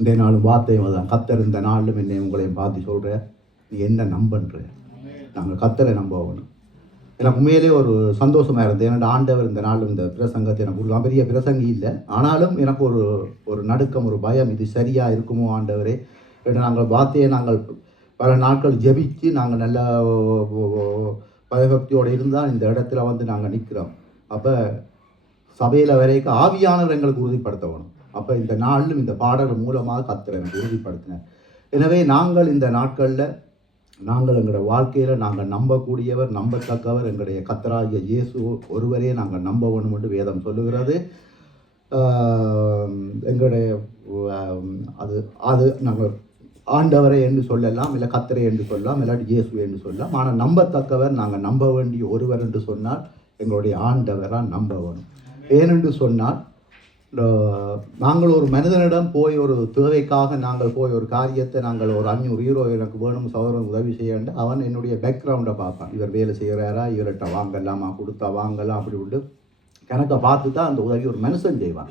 இந்த நாளும் வார்த்தையும் தான், கத்தர் இந்த நாளும் என்னை உங்களையும் பார்த்து சொல்கிற, நீ என்ன நம்பன்ற, நாங்கள் கத்தரை நம்பணும். எனக்கு உண்மையிலே ஒரு சந்தோஷமாக இருந்தது. என்னோட ஆண்டவர் இந்த நாளும் இந்த பிரசங்கத்தை எனக்கு கொடுக்கலாம். பெரிய பிரசங்கி இல்லை, ஆனாலும் எனக்கு ஒரு நடுக்கம், ஒரு பயம், இது சரியாக இருக்குமோ ஆண்டவரே. நாங்கள் வார்த்தையை நாங்கள் பல நாட்கள் ஜெபிச்சு நாங்கள் நல்ல பயபக்தியோடு இருந்தால் இந்த இடத்துல வந்து நாங்கள் நிற்கிறோம். அப்போ சபையில் வரைக்கும் ஆவியானவர் எங்களுக்கு உறுதிப்படுத்தணும். அப்போ இந்த நாளிலும் இந்த பாடல் மூலமாக கர்த்தர் எனக்கு உறுதிப்படுத்தினார். எனவே நாங்கள் இந்த நாட்களில் நாங்கள் எங்களுடைய வாழ்க்கையில் நாங்கள் நம்பக்கூடியவர், நம்பத்தக்கவர் எங்களுடைய கர்த்தராகிய இயேசு ஒருவரே நாங்கள் நம்ப வேணும் என்று வேதம் சொல்லுகிறது. எங்களுடைய அது நாங்கள் ஆண்டவரை என்று சொல்லலாம், இல்லை கர்த்தரை என்று சொல்லலாம், இல்லாட்டி இயேசு என்று சொல்லலாம். ஆனால் நம்பத்தக்கவர், நாங்கள் நம்ப வேண்டிய ஒருவர் என்று சொன்னால் எங்களுடைய ஆண்டவராக நம்ப வேணும். ஏனென்று சொன்னால், நாங்கள் ஒரு மனிதனிடம் போய் ஒரு தேவைக்காக நாங்கள் போய் ஒரு காரியத்தை நாங்கள் ஒரு 500 யூரோ எனக்கு வேணும் சகோதரன் உதவி செய்யண்டு, அவன் என்னுடைய பேக்ரவுண்டை பார்ப்பான். இவர் வேலை செய்கிறாரா, இவர்கிட்ட வாங்கலாமா, கொடுத்தா வாங்கலாம் அப்படி விட்டு கணக்கை பார்த்து தான் அந்த உதவி ஒரு மனுஷன் செய்வான்.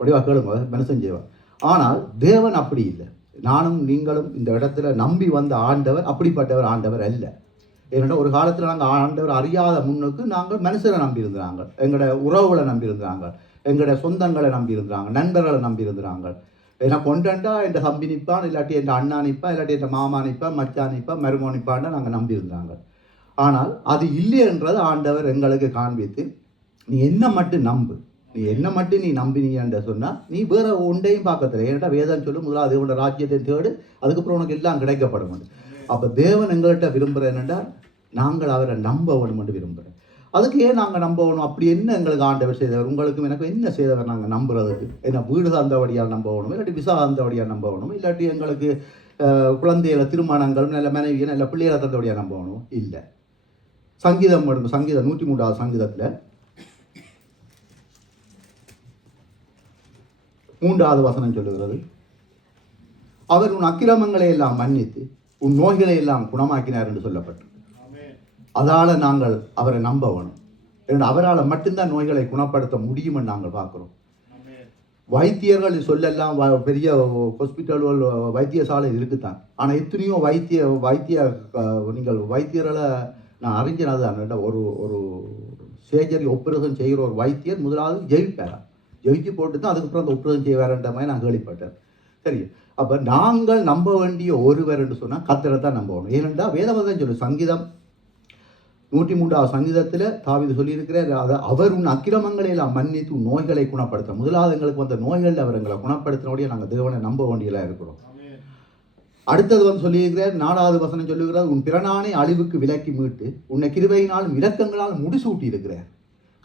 அப்படிவா கேளுங்க, மனுஷன் செய்வான். ஆனால் தேவன் அப்படி இல்லை. நானும் நீங்களும் இந்த இடத்துல நம்பி வந்த ஆண்டவர் அப்படிப்பட்டவர் ஆண்டவர் அல்ல. ஏன்னா ஒரு காலத்தில் நாங்கள் ஆண்டவர் அறியாத முன்னுக்கு நாங்கள் மனுஷரை நம்பியிருந்தாங்க, எங்களோட உறவுகளை நம்பியிருந்தாங்க, எங்களுடைய சொந்தங்களை நம்பியிருந்தாங்க, நண்பர்களை நம்பியிருந்தாங்க. ஏன்னா கொண்டா என் தம்பி நிற்பான், இல்லாட்டி என் அண்ணா நிற்பான், இல்லாட்டி என் மாமா நிற்பான், மச்சா நிற்பான், மருமோ நிற்பான்னு நாங்கள் நம்பியிருந்தாங்க. ஆனால் அது இல்லை என்றது ஆண்டவர் எங்களுக்கு காண்பித்து, நீ என்ன மட்டும் நம்பு, நீ என்ன மட்டும் நீ நம்பினீன்ற சொன்னால் நீ வேற ஒன்றையும் பார்க்கறதில்லை. ஏன்னா வேதம் சொல்லும், முதலாவது தேவனோட ராஜ்யத்தை தேடு, அதுக்கப்புறம் உனக்கு எல்லாம் கிடைக்கப்படும். அப்போ தேவன் எங்கள்கிட்ட விரும்புகிற என்னென்னா நாங்கள் அவரை நம்ப வேணும் என்று விரும்புகிறேன். அதுக்கு ஏன் நாங்கள் நம்ப வேணும்? அப்படி என்ன எங்களுக்கு ஆண்டவர் செய்தவர், உங்களுக்கும் எனக்கும் என்ன செய்தவர் நாங்கள் நம்புறதுக்கு? என்ன வீடு தந்தபடியால் நம்ப வேணும், இல்லாட்டி விசா தந்தபடியால் நம்ப வேணும், இல்லாட்டி எங்களுக்கு குழந்தைகளை திருமணங்கள் நல்ல மனைவியை நல்ல பிள்ளைகளை தந்தபடியாக நம்ப வேணும்? இல்லை. சங்கீதம் எடுங்க, சங்கீதம் 103வது சங்கீதத்தில் 3வது வசனம் சொல்லுகிறது, அவர் உன் அக்கிரமங்களை எல்லாம் மன்னித்து உன் நோய்களை எல்லாம் குணமாக்கினார் என்று சொல்லப்பட்டு. அதால் நாங்கள் அவரை நம்ப வேணும். ஏன்னா அவரால் மட்டும்தான் நோய்களை குணப்படுத்த முடியும்னு நாங்கள் பார்க்குறோம். வைத்தியர்கள் சொல்லலாம், பெரிய ஹாஸ்பிட்டல்கள் வைத்தியசாலை இருக்குதான். ஆனால் எத்தனையோ நீங்கள் வைத்தியர்களை நான் அறிஞனது தான். ஒரு சர்ஜரி ஆப்ரேஷன் செய்கிற ஒரு வைத்தியர் முதலாவது ஜெயிப்பாரா, ஜெயிச்சு போட்டு தான் அதுக்கப்புறம் அந்த ஆப்ரேஷன் செய்வார்ன்ற மாதிரி நான் கேள்விப்பட்டேன். சரி, அப்போ நாங்கள் நம்ப வேண்டிய ஒருவர் என்று சொன்னால் கர்த்தரை தான் நம்பணும். ஏனென்றால் வேதவதம் சொல்லு, சங்கீதம் 103வது சங்கீதத்தில் தாவீது சொல்லியிருக்கிறார், அவர் உன் அக்கிரமங்களை எல்லாம் மன்னித்து உன் நோய்களை குணப்படுத்த. முதலாவது எங்களுக்கு வந்த நோய்களில் அவர் எங்களை குணப்படுத்தினோடைய நாங்கள் தேவனை நம்ப வேண்டியதாக இருக்கிறோம். அடுத்தது சொல்லியிருக்கிறார், 4வது வசனம் சொல்லுகிறார், உன் பிறனானை அழிவுக்கு விலக்கி மீட்டு உன்னை கிருபையினாலும் இரக்கங்களால் முடிசூட்டி இருக்கிறார்.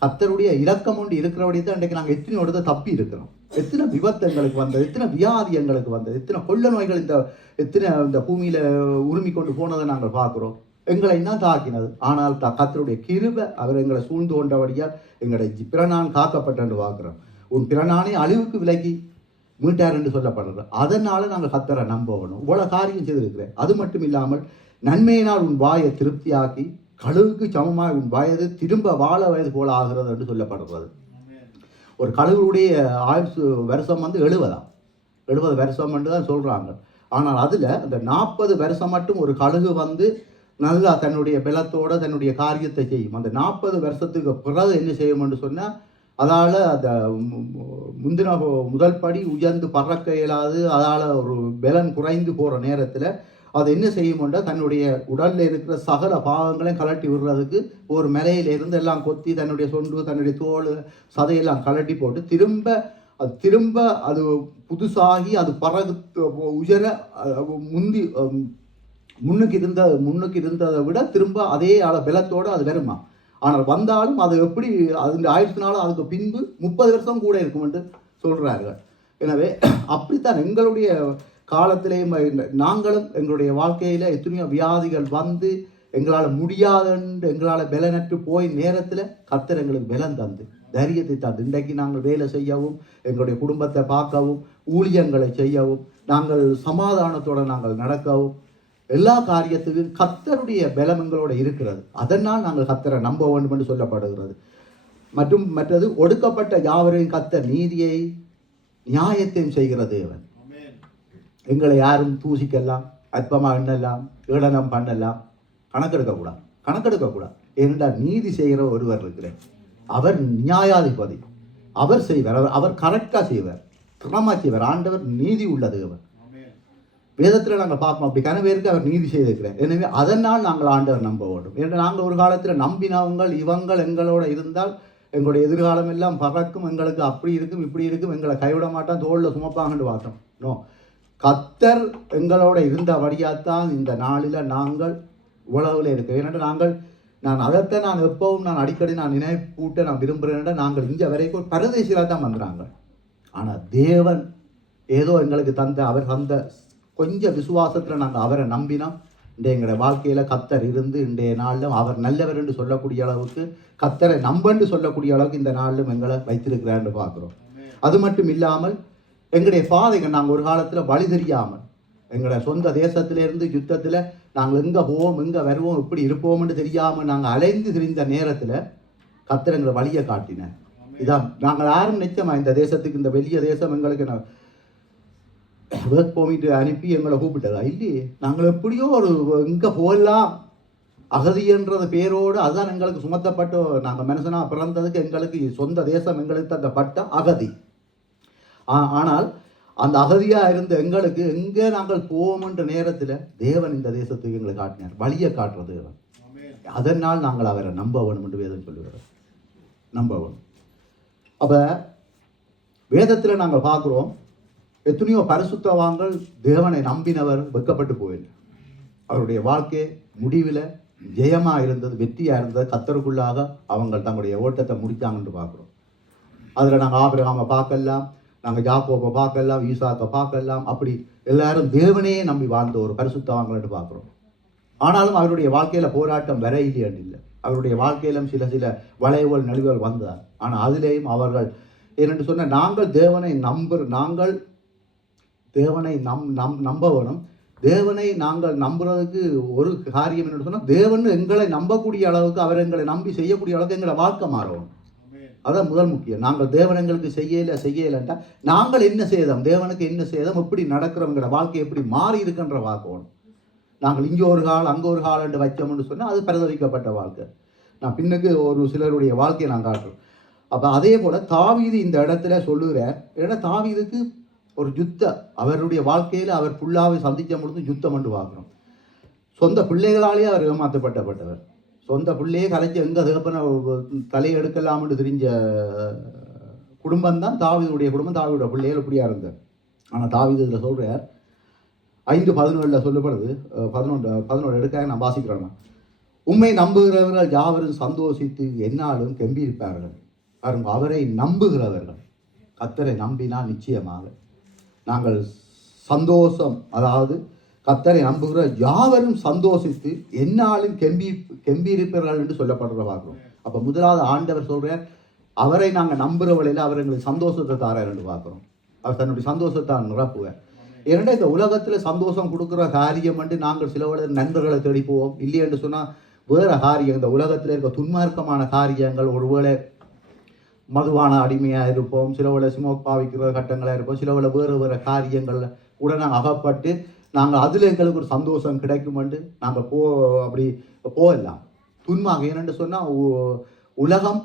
கர்த்தருடைய இரக்கம் ஒன்று இருக்கிறபடி தான் இன்றைக்கு நாங்கள் எத்தனை இடத்த தப்பி இருக்கிறோம். எத்தனை விபத்து எங்களுக்கு வந்தது, எத்தனை வியாதி எங்களுக்கு வந்தது, எத்தனை கொள்ள நோய்கள் எத்தனை இந்த பூமியில் உரிமை கொண்டு போனதை நாங்கள் பார்க்குறோம். எங்களை தான் தாக்கினது. ஆனால் கர்த்தருடைய கிருபை அவர் எங்களை சூழ்ந்து கொண்டபடியால் எங்களுடைய பிறனான் காக்கப்பட்ட என்று பார்க்குறோம். உன் பிறனானே அழிவுக்கு விலகி மீட்டார் என்று சொல்லப்படுறது. அதனால நாங்கள் கர்த்தரை நம்பணும். இவ்வளோ காரியம் செய்திருக்கிறேன். அது மட்டும் இல்லாமல் நன்மையினால் உன் வாயை திருப்தியாக்கி கழுவுக்கு சமமாக உன் வயது திரும்ப வாழ வயது போல ஆகிறது என்று சொல்லப்படுறது. ஒரு கழுவுடைய ஆயுசு வருஷம் 70 வருஷம் என்று தான் சொல்கிறாங்க. ஆனால் அதில் அந்த 40 வருஷம் மட்டும் ஒரு கழுகு நல்லா தன்னுடைய பலத்தோடு தன்னுடைய காரியத்தை செய்யும். அந்த 40 வருஷத்துக்கு பிறகு என்ன செய்யும் என்று சொன்னால், அதால் அந்த முந்தின முதல் படி உயர்ந்து பறக்க இயலாது, அதால் ஒரு பலன் குறைந்து போகிற நேரத்தில் அது என்ன செய்யும்னா தன்னுடைய உடலில் இருக்கிற சகல பாகங்களையும் கலட்டி விடுறதுக்கு ஒரு மலையிலிருந்து எல்லாம் கொத்தி தன்னுடைய சொண்டு தன்னுடைய தோல் சதையெல்லாம் கலட்டி போட்டு திரும்ப அது புதுசாகி அது பறகு உயர முன்னுக்கு இருந்ததை விட திரும்ப அதே பலத்தோடு அது வருமா. ஆனால் வந்தாலும் அது எப்படி அது ஆயிடுச்சுனாலும் அதுக்கு பின்பு 30 வருஷம் கூட இருக்கும் என்று சொல்கிறார்கள். எனவே அப்படித்தான் எங்களுடைய காலத்திலேயும் நாங்களும் எங்களுடைய வாழ்க்கையில் எத்தனையோ வியாதிகள் எங்களால் முடியாதுன்னு எங்களால் பலனற்று போய் நேரத்தில் கர்த்தர் எங்களுக்கு பலன் தந்து தைரியத்தை தந்து இன்றைக்கு நாங்கள் வேலை செய்யவும், எங்களுடைய குடும்பத்தை பார்க்கவும், ஊழியங்களை செய்யவும், நாங்கள் சமாதானத்தோடு நாங்கள் நடக்கவும், எல்லா காரியத்துக்கும் கர்த்தருடைய பலம் எங்களோட இருக்கிறது. அதனால் நாங்கள் கர்த்தரை நம்ப வேண்டும் என்று சொல்லப்படுகிறது. மற்றது ஒடுக்கப்பட்ட யாவரையும் கர்த்தர் நீதியை நியாயத்தையும் செய்கிற தேவன். எங்களை யாரும் தூசிக்கலாம், அற்பமாக எண்ணலாம், ஏளனம் பண்ணலாம், கணக்கெடுக்கக்கூடாது. ஏனென்றால் நீதி செய்கிற ஒருவர் இருக்கிறார். அவர் நியாயாதிபதி. அவர் செய்வார். அவர் கரெக்டாக செய்வார், கிரமமாக செய்வார். ஆண்டவர் நீதி உள்ளது. அவர் வேதத்தில் நாங்கள் பார்ப்போம், அப்படி கனவேருக்கு அவர் நீதி செய்திருக்கிறார். எனவே அதனால் நாங்கள் ஆண்டவர் நம்ப வேண்டும். ஏன்னா நாங்கள் ஒரு காலத்தில் நம்பினவங்கள் இவங்கள் எங்களோட இருந்தால் எங்களுடைய எதிர்காலம் எல்லாம் பறக்கும், எங்களுக்கு அப்படி இருக்கும் இப்படி இருக்கும், எங்களை கைவிட மாட்டான், தோளில் சுமப்பாங்கன்னு பார்த்தோம். நோ, கர்த்தர் எங்களோட இருந்தபடியாத்தான் இந்த நாளில் நாங்கள் உலகில் இருக்கிறோம். ஏனென்றால் நான் எப்பவும் அடிக்கடி நினைப்பூட்ட நான் விரும்புகிறேன். நாங்கள் இங்கே வரைக்கும் பரதேசிகளாக தான் வந்துடுறாங்க. ஆனால் தேவன் ஏதோ எங்களுக்கு அவர் தந்த கொஞ்சம் விசுவாசத்தில் நாங்கள் அவரை நம்பினோம். எங்களுடைய வாழ்க்கையில் கர்த்தர் இருந்து இன்றைய நாளிலும் அவர் நல்லவர் என்று சொல்லக்கூடிய அளவுக்கு, கர்த்தரை நம்பன்னு சொல்லக்கூடிய அளவுக்கு இந்த நாளிலும் எங்களை வைத்திருக்கிறான்னு பார்க்குறோம். அது மட்டும் இல்லாமல் எங்களுடைய பாதைகள் நாங்கள் ஒரு காலத்தில் வழி தெரியாமல் எங்களுடைய சொந்த தேசத்திலேருந்து யுத்தத்தில் நாங்கள் எங்கே போவோம் எங்கே வருவோம் இப்படி இருப்போம்னு தெரியாமல் நாங்கள் அலைந்து திரிந்த நேரத்தில் கர்த்தர் எங்களை வழியை காட்டினேன். இதான் நாங்கள் யாரும் நிச்சயமா இந்த தேசத்துக்கு, இந்த வெளிய தேசம் எங்களுக்கு ஒர்க் பெர்மிட் அனுப்பி எங்களை கூப்பிட்டதா இல்லையே. நாங்கள் எப்படியோ ஒரு இங்கே போகலாம் அகதின்றது பேரோடு அதுதான் எங்களுக்கு சுமத்தப்பட்ட, நாங்கள் மனுஷனாக பிறந்ததுக்கு எங்களுக்கு சொந்த தேசம் எங்களுக்கு அந்த பட்டம் அகதி. ஆனால் அந்த அகதியாக இருந்த எங்களுக்கு எங்கே நாங்கள் போவோம்ன்ற நேரத்தில் தேவன் இந்த தேசத்துக்கு எங்களை காட்டினார், வழியை காட்டுறது தேவன். அதனால் நாங்கள் அவரை நம்ப வேணும் என்று வேதம் சொல்லுகிறார், நம்ப வேணும். அப்போ வேதத்தில் நாங்கள் பார்க்குறோம், எத்தனையோ பரிசுத்தவான்கள் தேவனை நம்பினவர் வெட்கப்பட்டு போயில்லை. அவருடைய வாழ்க்கை முடிவில் ஜெயமாக இருந்தது, வெற்றியாக இருந்தது. கர்த்தருக்குள்ளாக அவங்க தங்களுடைய ஓட்டத்தை முடித்தாங்கன்னு பார்க்குறோம். அதில் நாங்கள் ஆபிரகாமை பார்க்கலாம், நாங்கள் யாக்கோபை பார்க்கலாம், ஈசாக்கை பார்க்கலாம். அப்படி எல்லாரும் தேவனையே நம்பி வாழ்ந்த ஒரு பரிசுத்தவான்கள் பார்க்குறோம். ஆனாலும் அவருடைய வாழ்க்கையில் போராட்டம் வர இல்லையான்னு இல்லை. அவருடைய வாழ்க்கையிலும் சில வளைவுகள் நலிவுகள் வந்தார். ஆனால் அதிலேயும் அவர்கள் ஏனென்று சொன்ன நாங்கள் தேவனை நம்ப வேணும். தேவனை நாங்கள் நம்புறதுக்கு ஒரு காரியம் என்னென்னு சொன்னால், தேவன் எங்களை நம்பக்கூடிய அளவுக்கு, அவர் எங்களை நம்பி செய்யக்கூடிய அளவுக்கு எங்களை வாழ்க்கை மாறணும். அதான் முதல் முக்கியம். நாங்கள் தேவன் எங்களுக்கு செய்யலைன்றா நாங்கள் என்ன செய்தோம், தேவனுக்கு என்ன செய்தோம், எப்படி நடக்கிறவங்களோட வாழ்க்கை எப்படி மாறி இருக்குன்ற பார்க்கணும். நாங்கள் இங்கே ஒரு கால் அங்கே ஒரு கால் என்று வைச்சோம்னு சொன்னால் அது பரிதவிக்கப்பட்ட வாழ்க்கை. நான் பின்னுக்கு ஒரு சிலருடைய வாழ்க்கையை நான் காட்டுறேன். அப்போ அதே போல் தாவீது இந்த இடத்துல சொல்லுகிறார். ஏன்னா தாவீதுக்கு ஒரு யுத்தம், அவருடைய வாழ்க்கையில் அவர் ஃபுல்லாகவே சந்திக்க பொழுது யுத்தம் என்று பார்க்குறோம். சொந்த பிள்ளைகளாலேயே அவர் ஏமாற்றப்பட்டவர். சொந்த பிள்ளையே கலைச்சி எங்கே தகப்பன தலையை எடுக்கலாம்னு தெரிஞ்ச குடும்பம் தான் தாவீதுடைய குடும்பம். தாவீதுடைய பிள்ளைகள் இப்படியா இருந்தார். ஆனால் தாவீது இதில் சொல்கிறார், 5:11 சொல்லப்படுது. 11 எடுக்காக நான் வாசிக்கிறேன். உம்மை நம்புகிறவர்கள் யாவரும் சந்தோஷித்து என்னாலும் கெம்பியிருப்பார்கள். அவரை நம்புகிறவர்கள், கர்த்தரை நம்பினால் நிச்சயமாக நாங்கள் சந்தோஷம், அதாவது கர்த்தரை நம்புகிற யாவரும் சந்தோஷித்து என்னாலும் கெம்பியிருப்பார்கள் என்று சொல்லப்படுற பார்க்கிறோம். அப்போ முதலாவது ஆண்டவர் சொல்கிறார், அவரை நாங்கள் நம்புகிறவளையில் அவர் எங்களுக்கு சந்தோஷத்தை தாரார் என்று பார்க்குறோம். அவர் தன்னுடைய சந்தோஷத்தை நிரப்புவார். ஏன்னா இந்த உலகத்தில் சந்தோஷம் கொடுக்குற காரியம் வந்து நாங்கள் சில நண்பர்களை தேடி போவோம். இல்லை என்று சொன்னால் வேறு காரியம், இந்த உலகத்தில் இருக்க துன்மார்க்கமான காரியங்கள், ஒருவேளை மதுவான அடிமையாக இருப்போம், சிலவேளை ஸ்மோக் பாவிக்கிற கட்டங்களாக இருப்போம், சிலவேளை வேறு காரியங்களில் கூட நாங்கள் அகப்பட்டு நாங்கள் அதில் எங்களுக்கு ஒரு சந்தோஷம் கிடைக்கும் என்று நாங்கள் அப்படி போகலாம் துன்மாக. ஏனென்று சொன்னால் உலகம்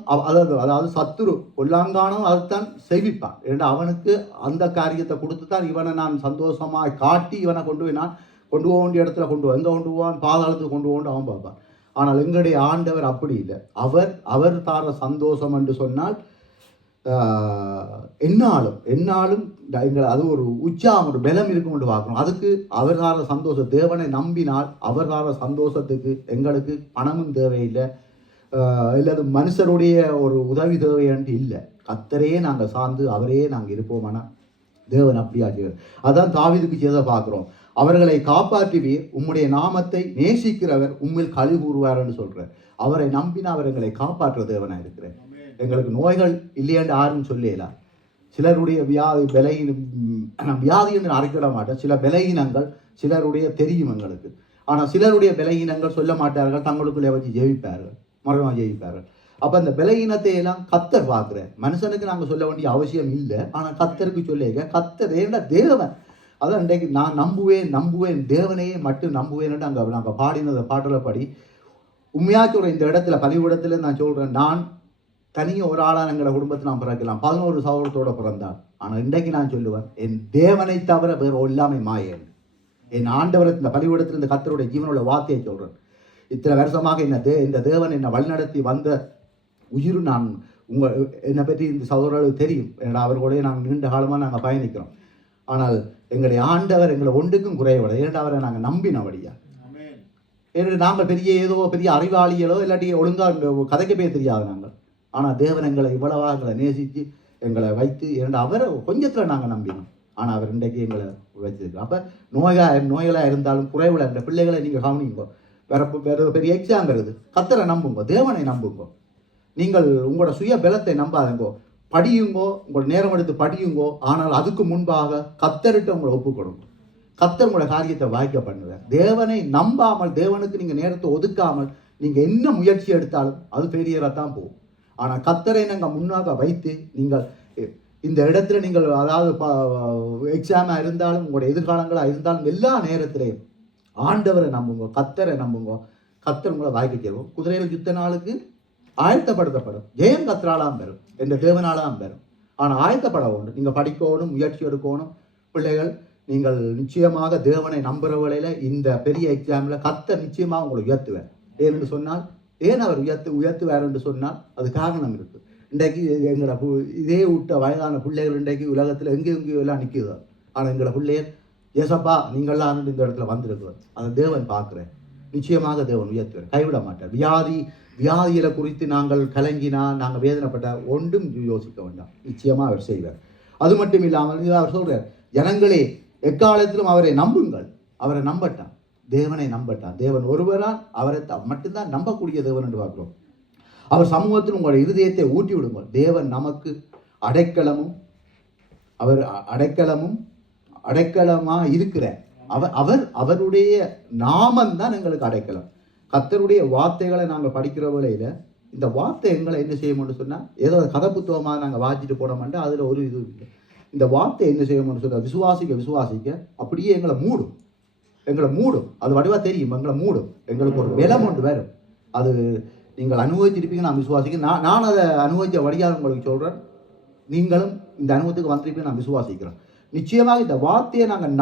அதாவது சத்துரு கொல்லாங்கானம் அதைத்தான் செய்விப்பான். ஏன்னா அவனுக்கு அந்த காரியத்தை கொடுத்து தான் இவனை நான் சந்தோஷமாக காட்டி இவனை கொண்டு போய் நான் கொண்டு போக வேண்டிய இடத்துல எங்கே கொண்டு போவான், பாதாளத்துக்கு கொண்டு போகணும் அவன் பார்ப்பான். ஆனால் எங்களுடைய ஆண்டவர் அப்படி இல்லை. அவர் தார சந்தோஷம் என்று சொன்னால் என்னாலும் எங்களை அது ஒரு உற்சாகம், ஒரு பலம் இருக்கும் என்று பார்க்கணும். அதுக்கு அவர் தார சந்தோஷம், தேவனை நம்பினால் அவர் தார சந்தோஷத்துக்கு எங்களுக்கு பணமும் தேவையில்லை, இல்லை மனுஷருடைய ஒரு உதவி தேவையான்ட்டு இல்லை. கர்த்தரையே நாங்கள் சார்ந்து அவரையே நாங்கள் இருப்போமானா தேவன் அப்படியா செய்வார். அதான் தாவீதுக்கு செய்த பார்க்குறோம். அவர்களை காப்பாற்றுவீர், உம்முடைய நாமத்தை நேசிக்கிறவர் உம்மில் களி கூறுவார் என்று சொல்கிறார். அவரை நம்பினா அவர் எங்களை காப்பாற்ற தேவனாக இருக்கிறார். எங்களுக்கு நோய்கள் இல்லையாண்டு யாரும் சொல்லலாம். சிலருடைய வியாதி என்று அரைக்கிட மாட்டேன், சில பலகீனங்கள் சிலருடைய தெரியும் எங்களுக்கு. ஆனால் சிலருடைய பலகீனங்கள் சொல்ல மாட்டார்கள், தங்களுக்குள்ளே வச்சு ஜெயிப்பார்கள், மரணமாக ஜெயிப்பார்கள். அப்போ அந்த பலகீனத்தை எல்லாம் கர்த்தர் பார்க்குறார். மனுஷனுக்கு நாங்கள் சொல்ல வேண்டிய அவசியம் இல்லை, ஆனால் கர்த்தருக்கு சொல்லியிருக்க. கர்த்தர் ஏன்னா தேவன் அதான் இன்றைக்கு நான் நம்புவேன் தேவனையே மட்டும் நம்புவேன். நாங்கள் பாடினதை பாடலை படி உண்மையாக சொல்கிறேன். இந்த இடத்துல பலிபீடத்தில் நான் சொல்கிறேன், நான் தனியாக ஒரு ஆளாக எங்களை குடும்பத்தை நான் பிறக்கலாம், 11 சகோதரத்தோடு பிறந்தால். ஆனால் இன்றைக்கு நான் சொல்லுவேன், என் தேவனை தவிர வேறு எல்லாமே மாயேன். என் ஆண்டவர் இந்த பலிபீடத்தில் இந்த கர்த்தருடைய ஜீவனோட வார்த்தையை சொல்கிறேன். இத்தனை வருஷமாக இந்த தேவன் என்னை வழிநடத்தி வந்த உயிர். நான் என்னை பற்றி இந்த சகோதரர்களுக்கு தெரியும். அவர்களோடய நாங்கள் நீண்ட காலமாக நாங்கள் பயணிக்கிறோம். ஆனால் எங்களுடைய ஆண்டவர் எங்களை ஒன்றுக்கும் குறையவில்லை. அவரை நாங்கள் நம்பினபடியா. நாங்கள் பெரிய அறிவாளிகளோ இல்லாட்டி ஒழுங்காக கதைக்கு போய் தெரியாது நாங்கள். ஆனால் தேவன் எங்களை இவ்வளவாக எங்களை நேசித்து எங்களை வைத்து அவரை கொஞ்சத்தில் நாங்கள் நம்பினோம். ஆனால் அவர் இன்றைக்கு எங்களை வச்சிருக்கிறோம். அப்போ நோய்களாக இருந்தாலும் குறைவில் இருந்த பிள்ளைகளை நீங்கள் கவனிங்கோ. வேற பெரிய எக்ஸாம் இருக்குது. கர்த்தரை நம்புங்கோ, தேவனை நம்புங்கோ. நீங்கள் உங்களோட சுய பலத்தை நம்பாதங்கோ. படியுங்கோ, உங்களோட நேரம் எடுத்து படியுங்கோ. ஆனால் அதுக்கு முன்பாக கர்த்தர்கிட்ட உங்களை ஒப்புக்கொடுங்க. கர்த்தர் உங்களோட காரியத்தை வாய்க்க பண்ணுவார். தேவனை நம்பாமல், தேவனுக்கு நீங்கள் நேரத்தை ஒதுக்காமல் நீங்கள் என்ன முயற்சி எடுத்தாலும் அது ஃபெயிலியராக தான் போகும். ஆனால் கர்த்தரை நாங்கள் முன்னாக வைத்து நீங்கள் இந்த இடத்துல நீங்கள் அதாவது எக்ஸாமாக இருந்தாலும் உங்களோட எதிர்காலங்களாக இருந்தாலும் எல்லா நேரத்திலையும் ஆண்டவரை நம்புங்க, கர்த்தரை நம்புங்க. கர்த்தர் உங்களை வாய்க்க செய்வோம். குதிரைகள் யுத்த நாளுக்கு ஆயத்தப்படுத்தப்படும். ஜெயம் கர்த்தராலாம் பெறும், என்ற தேவனாலாம் பெறும். ஆனால் ஆயத்தப்பட வேண்டும். நீங்கள் படிக்கணும், முயற்சி எடுக்கணும். பிள்ளைகள், நீங்கள் நிச்சயமாக தேவனை நம்புகிற வேளையில் இந்த பெரிய எக்ஸாமில் கர்த்தர் நிச்சயமாக உங்களை உயர்த்துவார். ஏன்னு சொன்னால், ஏன் அவர் உயர்த்துவார் என்று சொன்னால் அது காரணம் இருக்குது. இன்றைக்கு எங்களோட இதே விட்ட வயதான பிள்ளைகள் இன்றைக்கு உலகத்தில் எங்கேயோ எல்லாம் நிற்குது. ஆனால் எங்களோட பிள்ளைகள், ஏசப்பா நீங்கள்லாம் இந்த இடத்துல வந்திருக்குவார். அதை தேவன் பார்க்குறேன். நிச்சயமாக தேவன் உயர்த்துவார், கைவிட மாட்டார். வியாதிகளை குறித்து நாங்கள் கலங்கினா, நாங்கள் வேதனைப்பட்ட ஒன்றும் யோசிக்க வேண்டாம். நிச்சயமாக அவர் செய்வார். அது மட்டும் இல்லாமல் அவர் சொல்கிறார், ஜனங்களே எக்காலத்திலும் அவரை நம்புங்கள். அவரை நம்பட்டான், தேவனை நம்பட்டான். தேவன் ஒருவரால் அவரை மட்டும்தான் நம்பக்கூடிய தேவன் என்று பார்க்கிறோம். அவர் சமூகத்தில் உங்களுடைய இருதயத்தை ஊட்டி விடுங்கள். தேவன் நமக்கு அடைக்கலமாக இருக்கிற அவருடைய நாமந்தான் எங்களுக்கு அடைக்கலம். கர்த்தருடைய வார்த்தைகளை நாங்கள் படிக்கிற வேளையில் இந்த வார்த்தை எங்களை என்ன செய்யணும்னு சொன்னால், ஏதோ கதை புத்தகமாக நாங்கள் வாசிட்டு போட மாட்டோம். அதில் ஒரு இது இல்லை. இந்த வார்த்தை என்ன செய்யணும்னு சொன்னால், விசுவாசிக்க அப்படியே எங்களை மூடும். அது வடிவாக தெரியும், எங்களை மூடும். எங்களுக்கு ஒரு பலம் ஒன்று வரும். அது நீங்கள் அனுபவிச்சிருப்பீங்க. நான் விசுவாசிக்கிறேன். நான் அதை அனுபவித்த வழியாக உங்களுக்கு சொல்கிறேன். நீங்களும் இந்த அனுபவத்துக்கு வந்திருப்பீங்க, நான் விசுவாசிக்கிறேன். நிச்சயமாக இந்த வார்த்தையை நாங்கள்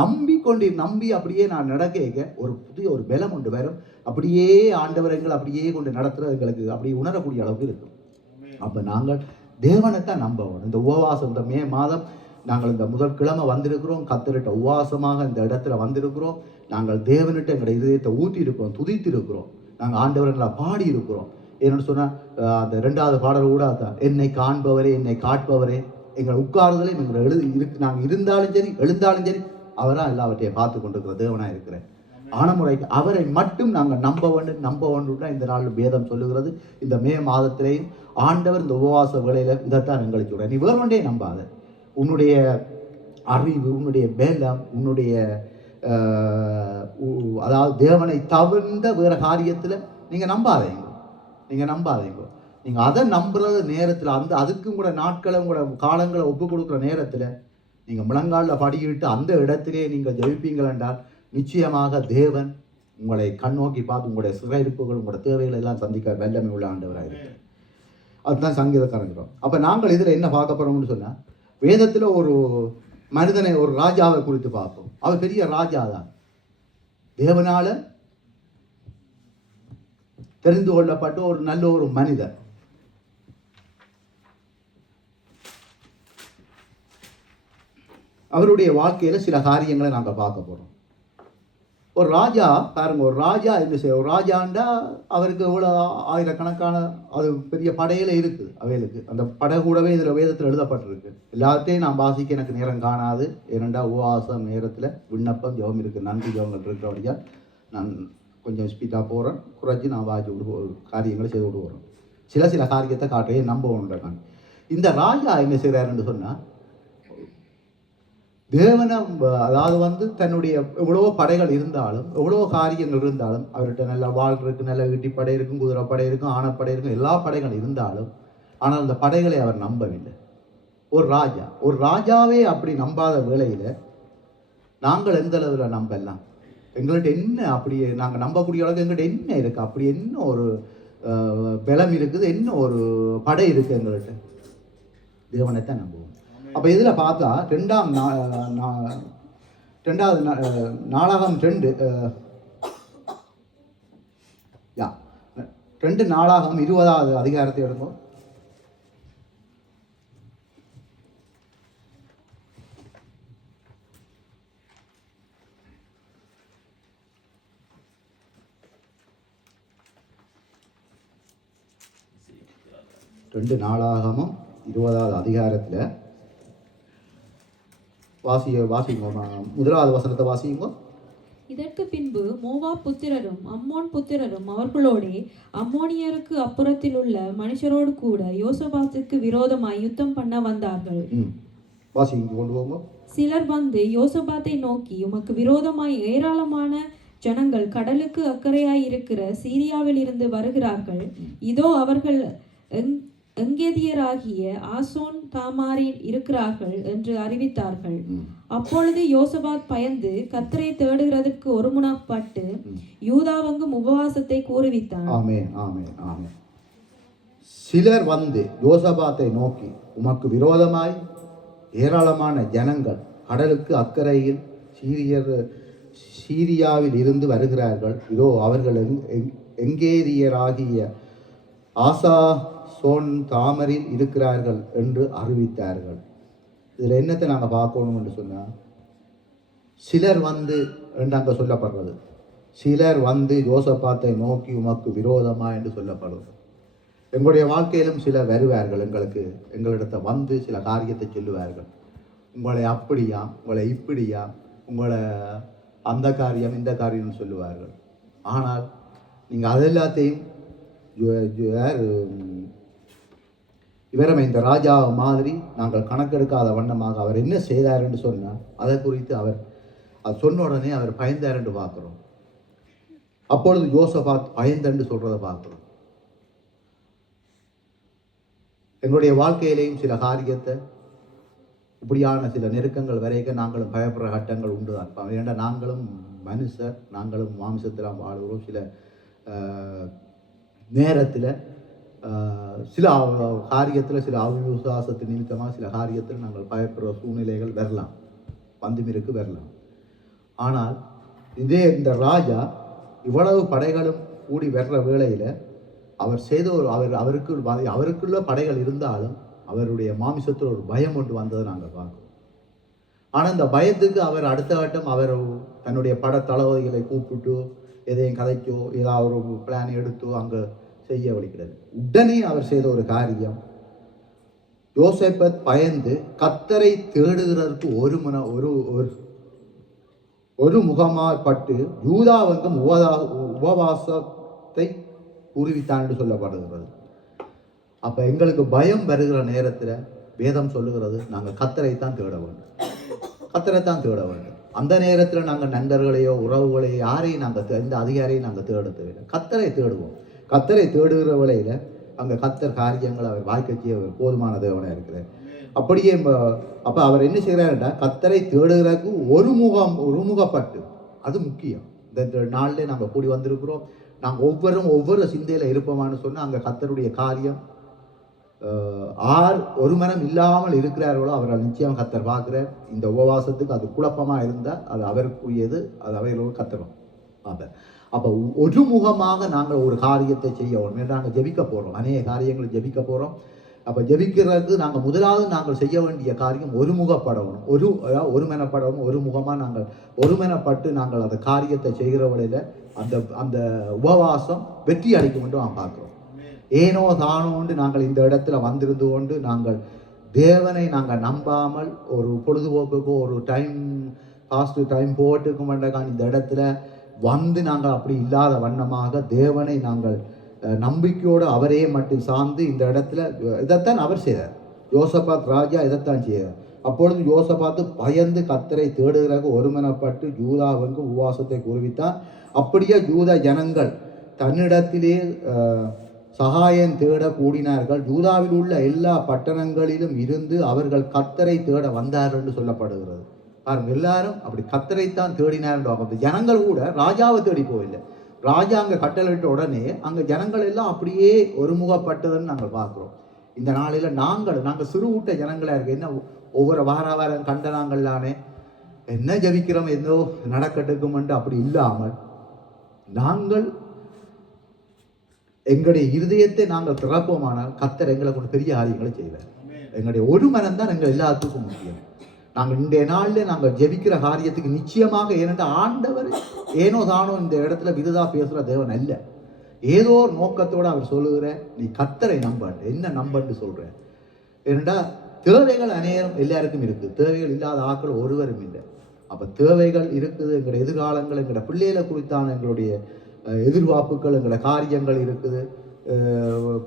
நம்பி அப்படியே நான் நடக்க ஒரு புதிய ஒரு பலம் ஒன்று வரும். அப்படியே ஆண்டவர் எங்களை அப்படியே கொண்டு நடத்துறது எங்களுக்கு அப்படியே உணரக்கூடிய அளவுக்கு இருக்கும். அப்போ நாங்கள் தேவனைத்தான் நம்பணும். இந்த உபவாசம், இந்த மே மாதம் நாங்கள் இந்த முதல் கிழமை வந்திருக்கிறோம். கர்த்தர்கிட்ட உபவாசமாக இந்த இடத்துல வந்திருக்கிறோம். நாங்கள் தேவனிட்ட எங்களுடைய இதயத்தை ஊற்றி இருக்கிறோம், துதித்து இருக்கிறோம். நாங்கள் ஆண்டவர்களை பாடி இருக்கிறோம். என்னென்னு சொன்னால், அந்த 2வது பாடல் கூட தான், என்னை காண்பவரே, என்னை காட்பவரே, எங்கள் உட்கார்தலையும் எங்களை நாங்கள் இருந்தாலும் சரி எழுந்தாலும் சரி அவராக எல்லாவற்றையும் பார்த்து கொண்டிருக்கிற தேவனாக இருக்கிறேன். ஆனமுறைக்கு அவரை மட்டும் நாங்கள் நம்ப வேண்டும் தான் இந்த நாள் வேதம் சொல்லுகிறது. இந்த மே மாதத்திலேயும் ஆண்டவர் இந்த உபவாச வேளையில் இதைத்தான் எங்களுக்கு சொல்கிறேன். நீ வேறு ஒன்றே நம்பாத. உன்னுடைய அறிவு, உன்னுடைய பேலம், உன்னுடைய அதாவது தேவனை தவிர்ந்த வேறு காரியத்தில் நீங்கள் நம்பாதீங்க. நீங்கள் அதை நம்புறது நேரத்தில் அதுக்கும் கூட நாட்களை, உங்களோட காலங்களை ஒப்பு கொடுக்குற நேரத்தில் நீங்கள் முழங்காலில் படிக்கிட்டு அந்த இடத்திலே நீங்கள் ஜெயிப்பீங்கள் என்றால் நிச்சயமாக தேவன் உங்களை கண்ணோக்கி பார்த்து உங்களுடைய சிறையிருப்புகள், உங்களோட தேவைகளை எல்லாம் சந்திக்க வல்லமை உள்ள ஆண்டவராக இருக்கு. அதுதான் சங்கீதக்காரங்கிறோம். அப்போ நாங்கள் இதில் என்ன பார்க்க போகிறோம்னு சொன்னால், வேதத்தில் ஒரு மனிதனை, ஒரு ராஜாவை குறித்து பார்ப்போம். அவர் பெரிய ராஜா தான், தேவனால் தெரிந்து கொள்ளப்பட்ட ஒரு நல்ல ஒரு மனிதர். அவருடைய வாழ்க்கையில் சில காரியங்களை நாங்கள் பார்க்க போகிறோம். ஒரு ராஜா பாருங்க, ஒரு ராஜா என்ன செய்ய, ஒரு ராஜாண்டா அவருக்கு எவ்வளோ ஆயிரக்கணக்கான அது பெரிய படையில இருக்குது. அவைகளுக்கு அந்த படை கூடவே இதில் வேதத்தில் எழுதப்பட்டிருக்கு. எல்லாத்தையும் நான் வாசிக்க எனக்கு நேரம் காணாது. ஏனெண்டா உபவாசம் நேரத்தில் விண்ணப்பம் ஜெபம் இருக்குது, நன்றி ஜெபங்கள் இருக்கிறபடியா நான் கொஞ்சம் ஸ்பீடாக போகிறேன். குறைச்சி நான் வாசி காரியங்களை செய்து விட்டு போகிறேன். சில காரியத்தை காட்டுறேன், நம்ப ஒன்றை. இந்த ராஜா என்ன செய்கிறாருன்னு சொன்னால், தேவனை அதாவது தன்னுடைய எவ்வளோ படைகள் இருந்தாலும், எவ்வளோ காரியங்கள் இருந்தாலும், அவர்கிட்ட நல்ல வாழ் இருக்குது, நல்ல ஈட்டிப்படை இருக்கும், குதிரை படை இருக்கும், ஆணைப்படை இருக்கும், எல்லா படைகள் இருந்தாலும், ஆனால் அந்த படைகளை அவர் நம்பவில்லை. ஒரு ராஜாவே அப்படி நம்பாத வேளையில் நாங்கள் எந்த அளவில் நம்பலாம்? எங்கள்கிட்ட என்ன அப்படியே நாங்கள் நம்பக்கூடிய அளவுக்கு எங்கள்கிட்ட என்ன இருக்குது? அப்படி என்ன ஒரு பலம் இருக்குது, என்ன ஒரு படை இருக்குது எங்கள்கிட்ட? தேவனைத்தான் நம்புவோம். அப்போ இதில் பார்த்தா ரெண்டாவது நாளாகம் 2 நாளாகம் 20வது அதிகாரத்தை எடுப்போம். ரெண்டு நாளாகமும் 20வது அதிகாரத்தில் வாசிங்க. 1வது வசனத்தை வாசிங்க. இதற்கு பின்பு மோவாப் புத்திரரும் அம்மோன் புத்திரரும் அவர்களோடே அம்மோனியருக்கு அப்புறத்தில் உள்ள மனுஷரோடு கூட யோசபாத்துக்கு விரோதமாய் யுத்தம் பண்ண வந்தார்கள். சிலர் வந்து யோசபாத்தை நோக்கி, உமக்கு விரோதமாய் ஏராளமான ஜனங்கள் கடலுக்கு அக்கறையாய் இருக்கிற சீரியாவில் இருந்து வருகிறார்கள். இதோ அவர்கள் எங்கேதியராகிய ஆசோன் தாமாரில் இருக்கிறார்கள் என்று அறிவித்தார்கள். அப்பொழுது யோசபாத் பயந்து கர்த்தரை தேடுகிறதற்கு ஒருமுனப்பட்டு யூதாவெங்கும் உபவாசத்தை கூறுவித்தான். ஆமென், ஆமென், ஆமென். சிலர் வந்து யோசபாத்தை நோக்கி, உமக்கு விரோதமாய் ஏராளமான ஜனங்கள் கடலுக்கு அக்கறையில் சீரியாவில் இருந்து வருகிறார்கள். இதோ அவர்கள் எங்கேதியராகிய ஆசா சோன் தாமரில் இருக்கிறார்கள் என்று அறிவித்தார்கள். இதில் என்னத்தை நாங்கள் பார்க்கணும் என்று சொன்னால், சிலர் வந்து என்று அங்கே சொல்லப்படுறது, சிலர் வந்து யோசபாத்தை நோக்கி உமக்கு விரோதமா என்று சொல்லப்படுறது. எங்களுடைய வாழ்க்கையிலும் சிலர் வருவார்கள், எங்களிடத்தை வந்து சில காரியத்தை சொல்லுவார்கள். உங்களை அப்படியா, உங்களை இப்படியா, உங்களை அந்த காரியம் இந்த காரியம்னு சொல்லுவார்கள். ஆனால் நீங்கள் அதெல்லாத்தையும் இவரமை இந்த ராஜா மாதிரி நாங்கள் கணக்கெடுக்காத வண்ணமாக அவர் என்ன செய்தார் என்று சொன்னார். அதை குறித்து அவர் அது சொன்ன உடனே அவர் பயந்தார் என்று பார்க்குறோம். அப்பொழுது யோசபாத் பயந்தென்று சொல்றதை பார்க்குறோம். எங்களுடைய வாழ்க்கையிலேயும் சில காரியத்தை இப்படியான சில நெருக்கங்கள் வரைக்கும் நாங்களும் பயப்படுற கட்டங்கள் உண்டு தான். ஏன்னா நாங்களும் மனுஷர், நாங்களும் மாம்சத்தில் வாழ்கிறோம். சில நேரத்தில் சில காரியத்தில் சில அவிசுவாசத்து நிமித்தமாக சில காரியத்தில் நாங்கள் பயப்படுற சூழ்நிலைகள் வரலாம், வந்துமிருக்கு வரலாம். ஆனால் இந்த ராஜா இவ்வளவு படைகளும் கூடி வர்ற வேளையில் அவர் செய்த அவருக்குள்ள படைகள் இருந்தாலும் அவருடைய மாமிசத்தில் ஒரு பயம் ஒன்று வந்ததை நாங்கள் பார்க்கிறோம். ஆனால் இந்த பயத்துக்கு அவர் அடுத்த கட்டம் அவர் தன்னுடைய பட தளபதிகளை கூப்பிட்டு எதையும் கதைக்கோ ஏதாவது ஒரு பிளான் எடுத்தோ அங்கே செய்ய வலிக்கிறது. உடனே அவர் செய்த ஒரு காரியம், யோசேப்பத் பயந்து கர்த்தரை தேடுகிறதற்கு ஒரு முகமாப்பட்டு யூதாவெங்கும் உபவாசத்தை கூறுவித்தான் என்று சொல்லப்படுகிறது. அப்ப எங்களுக்கு பயம் வருகிற நேரத்தில் வேதம் சொல்லுகிறது, நாங்கள் கர்த்தரைத்தான் தேட வேண்டும், கர்த்தரைத்தான் தேட வேண்டும். அந்த நேரத்தில் நாங்கள் நண்பர்களையோ உறவுகளையோ யாரையும் நாங்கள் எந்த அதிகாரியும் நாங்கள் தேட தேவையில்லை, கர்த்தரை தேடுவோம். கர்த்தரை தேடுகிற வேளையில் அங்கே கர்த்தர் காரியங்கள் அவர் வாய்க்கட்சி அவர் போதுமான தேவனாக இருக்கிறார். அப்படியே அப்போ அவர் என்ன செய்கிறாருன்னா, கர்த்தரை தேடுகிறதுக்கு ஒருமுகப்பட்டு, அது முக்கியம். இந்த நாளில் நாங்கள் கூடி வந்திருக்கிறோம், நாங்கள் ஒவ்வொரு சிந்தையில் இருப்போமான்னு சொன்னால் அங்கே கர்த்தருடைய காரியம் ஒரு மனம் இல்லாமல் இருக்கிறார்களோ அவர்கள் நிச்சயம் கர்த்தர் பார்க்கிறார். இந்த உபவாசத்துக்கு அது குழப்பமாக இருந்தால் அது அவருக்குரியது, அது அவர்களோடு கர்த்தரும் பார்ப்பார். அப்போ ஒருமுகமாக நாங்கள் ஒரு காரியத்தை செய்யணும். நாங்கள் ஜெபிக்க போகிறோம், அநேக காரியங்களை ஜெபிக்க போகிறோம். அப்போ ஜெபிக்கிறதுக்கு நாங்கள் முதலாவது நாங்கள் செய்ய வேண்டிய காரியம் ஒருமுகப்படணும், ஒருமனப்படணும். ஒருமுகமாக நாங்கள் ஒருமனப்பட்டு நாங்கள் அந்த காரியத்தை செய்கிற வழியில் அந்த உபவாசம் வெற்றி அளிக்கும் என்று நாம் பார்க்குறோம். ஏனோ தானோண்டு நாங்கள் இந்த இடத்துல வந்திருந்து கொண்டு நாங்கள் தேவனை நாங்கள் நம்பாமல் ஒரு பொழுதுபோக்குக்கோ ஒரு டைம் போட்டுக்க மாட்டேங்க இந்த இடத்துல வந்து நாங்கள் அப்படி இல்லாத வண்ணமாக தேவனை நாங்கள் நம்பிக்கையோடு அவரையே மட்டும் சார்ந்து இந்த இடத்துல இதைத்தான் அவர் செய்தார். யோசபாத் ராஜா இதைத்தான் செய்தார். அப்பொழுது யோசபாத்து பயந்து கர்த்தரை தேடுகிறக்கு ஒருமனப்பட்டு யூதாவுக்கு உபவாசத்தை கூறுவித்தார். அப்படியே யூத ஜனங்கள் தன்னிடத்திலே சகாயம் தேட கூடினார்கள். யூதாவில் உள்ள எல்லா பட்டணங்களிலும் இருந்து அவர்கள் கர்த்தரை தேட வந்தார்கள் என்று சொல்லப்படுகிறது. பாருங்க, எல்லாரும் அப்படி கத்தரைத்தான் தேடினார். அந்த ஜனங்கள் கூட ராஜாவை தேடி போகவில்லை. ராஜா அங்கே கட்டளையிட்ட உடனே அங்கே ஜனங்கள் எல்லாம் அப்படியே ஒருமுகப்பட்டதுன்னு நாங்கள் பார்க்குறோம். இந்த நாளில் நாங்கள் சிறு ஊட்ட ஜனங்களாக இருக்கு. என்ன ஒவ்வொரு வாரம் கண்ட நாங்கள்லானே என்ன ஜபிக்கிறோம், என்னோ நடக்கட்டுக்குமென்று அப்படி இல்லாமல் நாங்கள் எங்களுடைய இருதயத்தை நாங்கள் திறப்போமானால் கர்த்தர் எங்களை கொண்டு பெரிய காரியங்களை செய்வார். எங்களுடைய ஒரு மனம் தான் எங்கள் எல்லாத்துக்கும் முக்கியம். நாங்கள் இன்றைய நாளில் நாங்கள் ஜெபிக்கிற காரியத்துக்கு நிச்சயமாக, ஏனென்ற ஆண்டவர் ஏனோ தானோ இந்த இடத்துல விருதா பேசுகிற தேவன் அல்ல. ஏதோ ஒரு நோக்கத்தோடு அவர் சொல்லுகிற நீ கர்த்தரை நம்பன்னு. என்ன நம்பன்னு சொல்கிற? ஏனென்றா தேவைகள் அநேகம் எல்லாருக்கும் இருக்குது. தேவைகள் இல்லாத ஆட்கள் ஒருவரும் இல்லை. அப்போ தேவைகள் இருக்குது. எங்களுடைய எதிர்காலங்கள், எங்களோட பிள்ளைகளை குறித்தான எங்களுடைய எதிர்பார்ப்புகள், எங்களோட காரியங்கள் இருக்குது.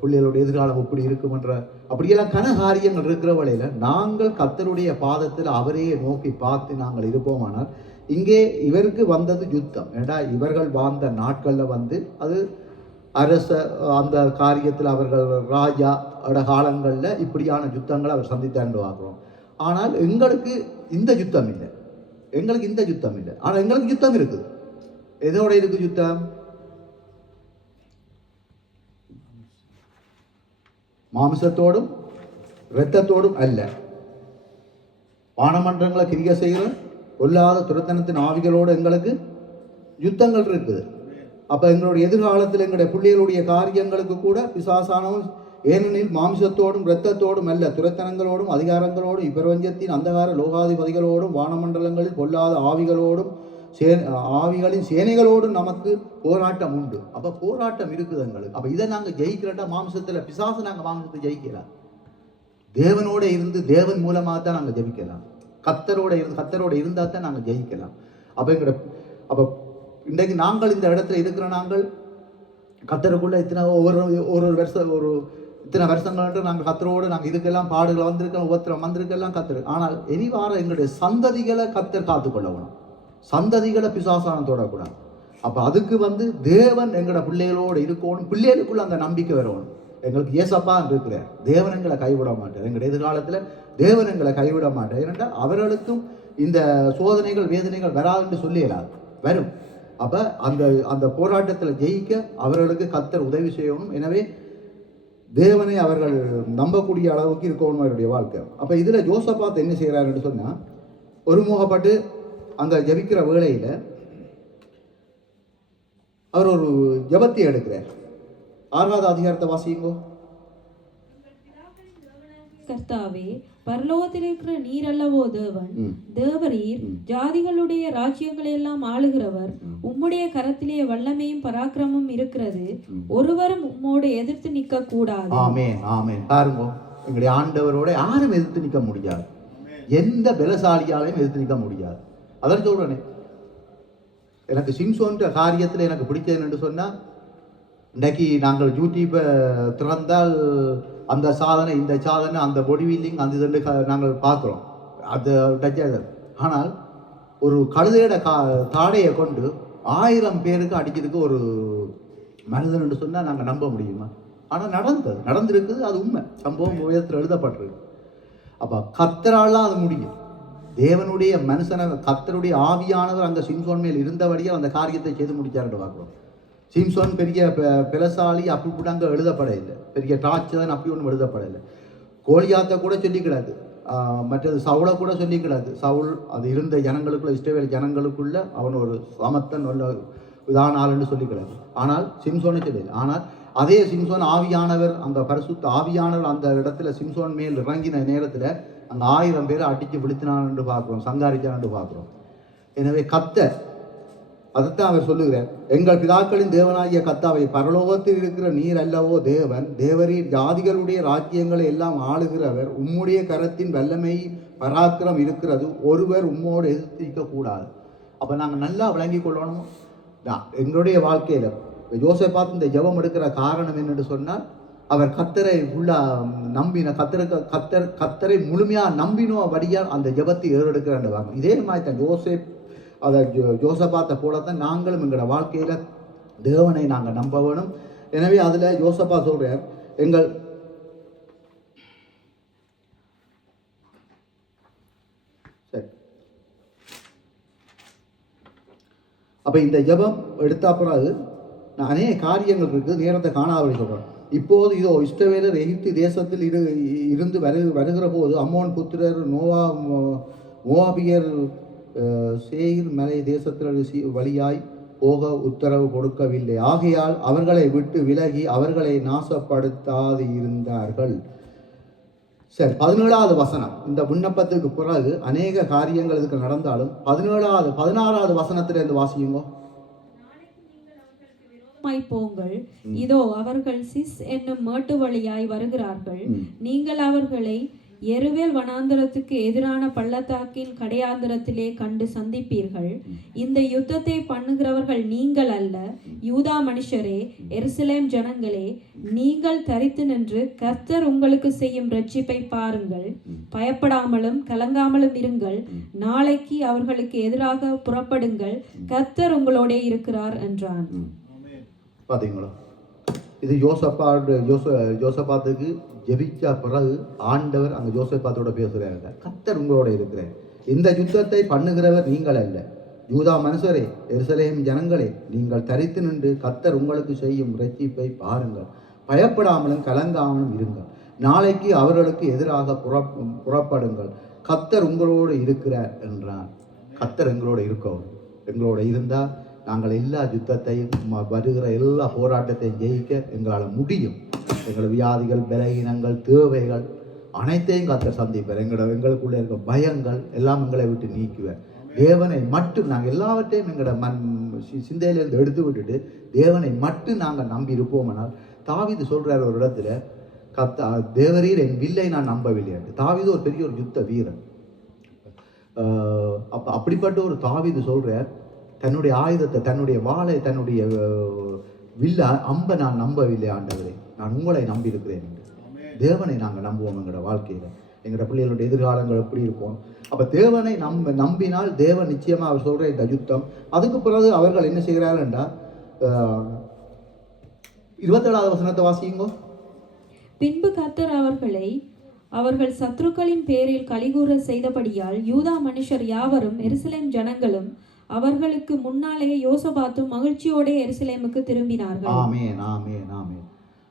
பிள்ளைகளுடைய எதிர்காலம் எப்படி இருக்குமென்ற அப்படியெல்லாம் கன காரியங்கள் இருக்கிற வழியில் நாங்கள் கர்த்தருடைய பாதத்தில் அவரையே நோக்கி பார்த்து நாங்கள் இருப்போமானால், இங்கே இவருக்கு வந்தது யுத்தம். ஏண்டா இவர்கள் வாழ்ந்த நாட்களில் அது அரச அந்த காரியத்தில் அவர்கள் ராஜா காலங்களில் இப்படியான யுத்தங்களை அவர் சந்தித்தாண்டு பார்க்குறோம். ஆனால் எங்களுக்கு இந்த யுத்தம் இல்லை. ஆனால் எங்களுக்கு யுத்தம் இருக்குது. எதோட இருக்கு யுத்தம்? மாம்சத்தோடும் இரத்தத்தோடும் அல்ல. வானமன்றங்களை கிரியை செய்கிற கொல்லாத துரத்தனத்தின் ஆவிகளோடு எங்களுக்கு யுத்தங்கள் இருக்குது. அப்போ எங்களுடைய எதிர்காலத்தில் எங்களுடைய பிள்ளைகளுடைய காரியங்களுக்கு கூட பிசாசானவும், ஏனெனில் மாம்சத்தோடும் இரத்தத்தோடும் அல்ல, துரத்தனங்களோடும் அதிகாரங்களோடும் இப்பிரபஞ்சத்தின் அந்தகார லோகாதிபதிகளோடும் வானமண்டலங்களில் கொல்லாத ஆவிகளோடும் ஆவிகளின் சேனைகளோடும் நமக்கு போராட்டம் உண்டு. அப்போ போராட்டம் இருக்குது எங்களுக்கு. அப்போ இதை நாங்கள் ஜெயிக்கிறோம்னா மாம்சத்தில் பிசாசு நாங்கள் மாம்சத்தை ஜெயிக்கலாம். தேவனோட இருந்து தேவன் மூலமாக தான் நாங்கள் ஜெயிக்கலாம். கத்தரோட இருந்தால் தான் நாங்கள் ஜெயிக்கலாம். அப்போ இன்றைக்கு நாங்கள் இந்த இடத்துல இருக்கிற நாங்கள் கத்தருக்குள்ள இத்தனை வருஷங்கள் நாங்கள் கத்தரோடு நாங்கள் இதுக்கெல்லாம் பாடுகளை வந்திருக்கோம், ஒவ்வொருத்தரம் வந்திருக்கெல்லாம் கத்தர். ஆனால் இனி வார எங்களுடைய சந்ததிகளை கத்தர் காத்துக்கொள்ளணும். சந்ததிகளை பிசாசானம் தொடக்கூடாது. அப்போ அதுக்கு தேவன் எங்களோட பிள்ளைகளோடு இருக்கணும். பிள்ளைகளுக்குள்ள அந்த நம்பிக்கை வரணும். எங்களுக்கு ஏசப்பா இருக்கிறார். தேவன் எங்களை கைவிட மாட்டார். எங்களுடைய எதிர்காலத்தில் தேவன் எங்களை கைவிட மாட்டார். ஏனென்றால் அவர்களுக்கும் இந்த சோதனைகள் வேதனைகள் வராதுன்னு சொல்லிடலாது, வரும். அப்போ அந்த போராட்டத்தில் ஜெயிக்க அவர்களுக்கு கர்த்தர் உதவி செய்யணும். எனவே தேவனை அவர்கள் நம்பக்கூடிய அளவுக்கு இருக்கணும் அவருடைய வாழ்க்கை. அப்போ இதில் யோசபாத் என்ன செய்கிறாருன்னு சொன்னால், ஒருமுகப்பட்டு அங்கே ஜபிக்கிற வேளையில் அவர் ஒரு ஜபத்தை எடுக்கிறார். 6வது அதிகாரத்தை வாசியுங்கோ. கர்த்தாவே, பரலோகத்தில் இருக்கிற நீர் அல்லவோ தேவன், தேவரீர் ஜாதிகளுடைய ராஜ்யங்களை எல்லாம் ஆளுகிறவர். உம்முடைய கரத்திலே வல்லமையும் பராக்கிரமும் இருக்கிறது. ஒருவரும் உம்மோடு எதிர்த்து நிற்க கூடாது. ஆமென், ஆமென். பாருங்க, எங்களுடைய ஆண்டவரோட யாரும் எதிர்த்து நிற்க முடியாது. எந்த பலசாலியாலையும் எதிர்த்து நிற்க முடியாது. அதான் சொல்றேனே, எனக்கு சிம்சோன்ற காரியத்தில் எனக்கு பிடிச்சது என்று சொன்னால், இன்றைக்கு நாங்கள் யூடியூப்பை திறந்தால் அந்த சாதனை இந்த சாதனை அந்த பொடி பில்டிங் அந்த இது நாங்கள் பார்க்குறோம். அது டச். ஆனால் ஒரு கழுதையோட தாடையை கொண்டு 1000 பேருக்கு அடிக்கிறதுக்கு ஒரு மனிதன் என்று சொன்னால் நாங்கள் நம்ப முடியுமா? ஆனால் நடந்திருக்குது. அது உண்மை சம்பவம் உயரத்தில் எழுதப்பட்டிருக்கு. அப்போ கர்த்தரால் அது முடியும். தேவனுடைய மனுஷனை கர்த்தருடைய ஆவியானவர் அங்கே சிம்சோன் மேல் இருந்தபடியாக அந்த காரியத்தை செய்து முடித்தார்னு பார்க்குறோம். சிம்சோன் பெரிய பிளசாலி அப்படி கூட அங்கே எழுதப்படவில்லை. பெரிய டாச்சன் அப்படி ஒன்றும் எழுதப்படலை. கோலியாத்தை கூட சொல்லிக்கிறாது. மற்றது சவுளை கூட சொல்லிக்கிறாது. சவுல் அது இருந்த ஜனங்களுக்குள்ள, இஸ்ரவேல் ஜனங்களுக்குள்ள அவன் ஒரு சமத்தன் நல்ல இதான ஆளுன்னு சொல்லிக்கிறாது. ஆனால் சிம்சோனை சொல்லல. ஆனால் அதே சிம்சோன் ஆவியானவர், அந்த பரிசுத்த ஆவியானவர் அந்த இடத்துல சிம்சோன் மேல் இறங்கின நேரத்தில் அங்கே 1000 பேரை அடித்து விழுத்தினான் என்று பார்க்குறோம், சங்காரித்தான் என்று பார்க்குறோம். எனவே கர்த்தர் அதைத்தான் அவர் சொல்லுகிறார், எங்கள் பிதாக்களின் தேவனாகிய கர்த்தாவை, பரலோகத்தில் இருக்கிற நீர் அல்லவோ தேவன், தேவரீர் ஜாதிகளுடைய ராஜ்யங்களை எல்லாம் ஆளுகிறவர். உம்முடைய கரத்தின் வல்லமை பராக்கிரம் இருக்கிறது. ஒருவர் உம்மோடு எதிர்த்திக்க கூடாது. அப்போ நாங்கள் நல்லா விளங்கி கொள்ளணும். எங்களுடைய வாழ்க்கையில் யோசேப்பாத் இந்த ஜெபம் எடுக்கிற காரணம் என்னென்னு சொன்னால், அவர் கர்த்தரை நம்பின கர்த்தரை முழுமையாக நம்பினோ வடியால் அந்த ஜெபத்தை ஏறெடுக்கிறாங்க. இதே மாதிரி தான் யோசபாத்தை போலத்தான் நாங்களும் எங்களோட வாழ்க்கையில் தேவனை நாங்கள் நம்ப வேணும். எனவே அதில் யோசபா சொல்கிறார், எங்கள் சரி அப்போ இந்த ஜெபம் எடுத்த பிறகு நான் அநேக காரியங்கள் இருக்குது, நேரத்தை காணாதபடி சொல்கிறேன். இப்போது இதோ இஸ்ரவேலர் எகிப்து தேசத்தில் இருந்து வருகிற போது அம்மோன் புத்திரர் மோவாபியர் சேயீர் மலை தேசத்தில் வழியாய் போக உத்தரவு கொடுக்கவில்லை. ஆகையால் அவர்களை விட்டு விலகி அவர்களை நாசப்படுத்தாது இருந்தார்கள். சரி, 17வது வசனம். இந்த விண்ணப்பத்துக்கு பிறகு அநேக காரியங்கள் இதுக்கு நடந்தாலும் 16வது வசனத்திலிருந்து வாசியுங்க. போங்கள், இதோ அவர்கள் சிஸ் என்னும் மேட்டு வழியாய் வருகிறார்கள். நீங்கள் அவர்களை எருவேல் வனாந்தரத்துக்கு எதிரான பள்ளத்தாக்கின் கடையாந்தரத்திலே கண்டு சந்திப்பீர்கள். இந்த யுத்தத்தை பண்ணுகிறவர்கள் நீங்கள் அல்ல, யூதா மனுஷரே, எருசலேம் ஜனங்களே, நீங்கள் தரித்து நின்று கர்த்தர் உங்களுக்கு செய்யும் இரட்சிப்பை பாருங்கள். பயப்படாமலும் கலங்காமலும் இருங்கள். நாளைக்கு அவர்களுக்கு எதிராக புறப்படுங்கள். கர்த்தர் உங்களோட இருக்கிறார் என்றான். பார்த்தீங்களா, இது யோசபாத்துக்கு ஜெபிச்ச பிறகு ஆண்டவர் அங்கே யோசபாத்தோட பேசுகிறாங்க. கர்த்தர் உங்களோட இருக்கிறார். இந்த யுத்தத்தை பண்ணுகிறவர் நீங்கள் அல்ல, யூதா மனுஷரே, எருசலேம் ஜனங்களே, நீங்கள் தரித்து நின்று கர்த்தர் உங்களுக்கு செய்யும் இரட்சிப்பை பாருங்கள். பயப்படாமலும் கலங்காமலும் இருங்கள். நாளைக்கு அவர்களுக்கு எதிராக புறப்படுங்கள். கர்த்தர் உங்களோடு இருக்கிறார் என்றான். கர்த்தர் எங்களோட இருக்கவும், எங்களோட இருந்தால் நாங்கள் எல்லா யுத்தத்தையும் வருகிற எல்லா போராட்டத்தையும் ஜெயிக்க எங்களால் முடியும். எங்கள் வியாதிகள், பலகீனங்கள், தேவைகள் அனைத்தையும் கர்த்தர் சந்திப்பார். எங்களுக்குள்ளே இருக்க பயங்கள் எல்லாம் எங்களை விட்டு நீக்குவார். தேவனை மட்டும் நாங்கள் எல்லாவற்றையும் எங்களோட சிந்தையிலிருந்து எடுத்து விட்டுட்டு தேவனை மட்டும் நாங்கள் நம்பி இருப்போம்னால், தாவீது சொல்கிறார் ஒரு இடத்துல, தேவரீர் என் வில்லை நான் நம்பவில்லை. தாவீது ஒரு பெரிய ஒரு யுத்த வீரன். அப்படிப்பட்ட ஒரு தாவீது சொல்கிறார், தன்னுடைய ஆயுதத்தை, தன்னுடைய வாளை, தன்னுடைய வில்ல அம்பை நான் நம்பவில்லை ஆண்டவரே, நான் உங்களை நம்பி இருக்கிறேன். தேவனை நாங்கள் நம்புவோம். எங்களோட வாழ்க்கையில் எங்களோட பிள்ளைகளுடைய எதிர்காலங்கள் எப்படி இருக்கும். அப்போ தேவனை நம்பினால் தேவன் நிச்சயமாக அவர் சொல்கிற இந்த யுத்தம். அதுக்கு பிறகு அவர்கள் என்ன செய்கிறார்கள் என்றால் 27வது வசனத்தை வாசியுங்கோ. பின்பு கர்த்தர் அவர்கள் சத்துருக்களின் பேரில் கலிகூற செய்தபடியால் யூதா மனுஷர் யாவரும் எருசலேம் ஜனங்களும் அவர்களுக்கு முன்னாலேயே யோசபாத்தும் மகிழ்ச்சியோட எருசலேமுக்கு திரும்பினார்கள். ஆமென், ஆமென், ஆமென்.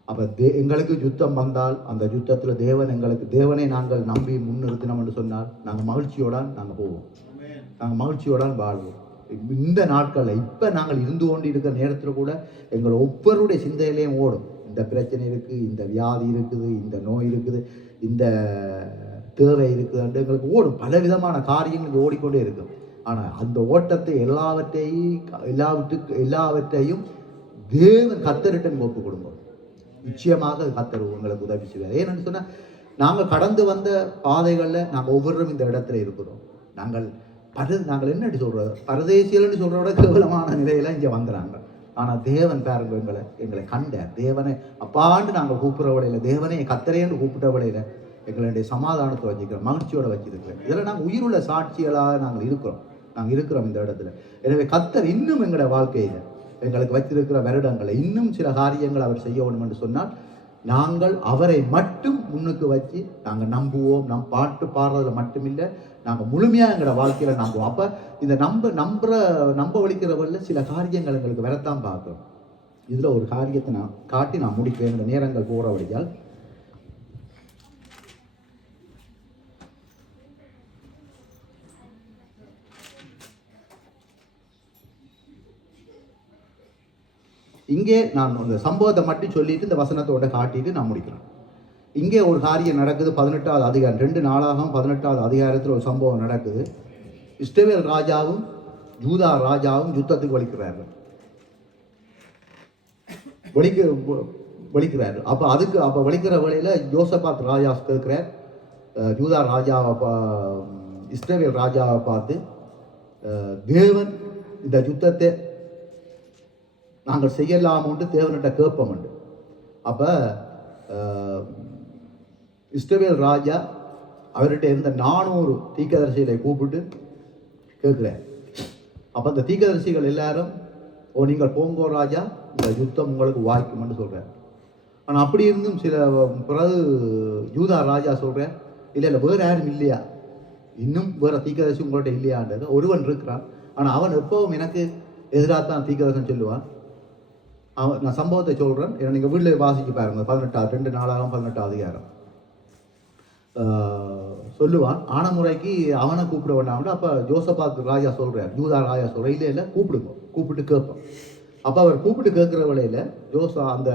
அப்போ எங்களுக்கு யுத்தம் வந்தால் அந்த யுத்தத்தில் தேவனை நாங்கள் நம்பி முன்னிறுத்தினோம் என்று சொன்னால் நாங்கள் மகிழ்ச்சியோடான் நாங்கள் போவோம், நாங்கள் மகிழ்ச்சியோடான் வாழ்வோம். இந்த நாட்களில் இப்போ நாங்கள் இருந்து கொண்டு இருக்கிற நேரத்தில் கூட எங்கள் ஒவ்வொருடைய சிந்தையிலையும் ஓடும், இந்த பிரச்சனை இருக்குது, இந்த வியாதி இருக்குது, இந்த நோய் இருக்குது, இந்த தேவை இருக்குது என்று எங்களுக்கு ஓடும். பலவிதமான காரியங்கள் ஓடிக்கொண்டே இருக்கும். ஆனால் அந்த ஓட்டத்தை எல்லாவற்றையும் தேவன் கர்த்தரிடம் ஒப்பு கொடுப்போம். நிச்சயமாக கர்த்தர் உங்களுக்கு உதவி செய்வார். ஏன்னு சொன்னால் நாங்கள் கடந்து வந்த பாதைகளில் நாங்கள் ஒவ்வொருவரும் இந்த இடத்துல இருக்கிறோம். நாங்கள் என்ன சொல்கிறது, பரதேசியல்னு சொல்கிறத விட கேவலமான நிலையில் இங்கே வந்துடுறாங்க. ஆனால் தேவன் பாருங்க எங்களை கண்டார். தேவனை அப்பாண்டு நாங்கள் கூப்பிட்ற வழியில், தேவனை கர்த்தரேன்னு கூப்பிட்ட வழியில் எங்களுடைய சமாதானத்தை வச்சுக்கிறோம், மகிழ்ச்சியோடு வச்சுருக்கிறோம். இதில் நாங்கள் உயிருள்ள சாட்சிகளாக நாங்கள் இருக்கிறோம் இந்த இடத்துல. எனவே கர்த்தர் இன்னும் எங்களோட வாழ்க்கையில் எங்களுக்கு வச்சிருக்கிற வருடங்களை இன்னும் சில காரியங்கள் அவர் செய்ய வேண்டும் என்று சொன்னால் நாங்கள் அவரை மட்டும் முன்னுக்கு வச்சு நாங்கள் நம்புவோம். பாட்டு பாடுறதுல மட்டுமில்லை, நாங்கள் முழுமையாக எங்களோட வாழ்க்கையில் நம்புவோம். அப்போ இந்த நம்ப வலிக்கிறவரில் சில காரியங்கள் எங்களுக்கு வரத்தான் பார்க்குறோம். இதில் ஒரு காரியத்தை நான் காட்டி நான் முடிக்கிறேன். இந்த நேரங்கள் போகிற வழியால் இங்கே நான் அந்த சம்பவத்தை மட்டும் சொல்லிட்டு இந்த வசனத்தோட காட்டிட்டு நான் முடிக்கிறேன். இங்கே ஒரு காரியம் நடக்குது. 18வது அதிகாரம் 2 நாளாகவும் 18வது அதிகாரத்தில் ஒரு சம்பவம் நடக்குது. இஸ்ரவேல் ராஜாவும் யூதா ராஜாவும் யுத்தத்துக்கு வலிக்கிறார்கள். அப்போ வலிக்கிற வேளையில் யோசபாத் ராஜா கேட்கிறார், யூதா ராஜாவை இஸ்ரவேல் ராஜாவை பார்த்து, தேவன் இந்த யுத்தத்தை நாங்கள் செய்யலாமோன்ட்டு தேவன்கிட்ட கேட்போம்ண்டு. அப்போ இஸ்ரவேல் ராஜா அவர்கிட்ட இருந்த 400 தீர்க்கதரிசிகளை கூப்பிட்டு கேட்குறார். அப்போ அந்த தீர்க்கதரிசிகள் எல்லாரும், நீங்கள் போங்கோ ராஜா, இந்த யுத்தம் உங்களுக்கு வாய்க்கும்னு சொல்கிறார். ஆனால் அப்படி இருந்தும் சில பிறகு யூதா ராஜா சொல்கிறார், இல்லை வேறு யாரும் இல்லையா, இன்னும் வேறு தீர்க்கதரிசி உங்கள்கிட்ட இல்லையான்றது. ஒருவன் இருக்கிறான், ஆனால் அவன் எப்பவும் எனக்கு எதிராக தான் தீர்க்கதரிசனம் சொல்லுவான். நான் சம்பவத்தை சொல்கிறேன், ஏன்னா நீங்கள் வீட்டில் வாசிச்சு பாருங்க. 2 நாளாகும் 18 அதிகாரம் சொல்லுவான். ஆனமுறைக்கு அவனை கூப்பிட வேண்டாம். அப்போ ஜோசபாத் ராஜா சொல்கிறார், யூதா ராஜா சொல்கிற இல்லை கூப்பிடுங்க, கூப்பிட்டு கேட்போம். அப்போ அவர் கூப்பிட்டு கேட்குற வேளையில் அந்த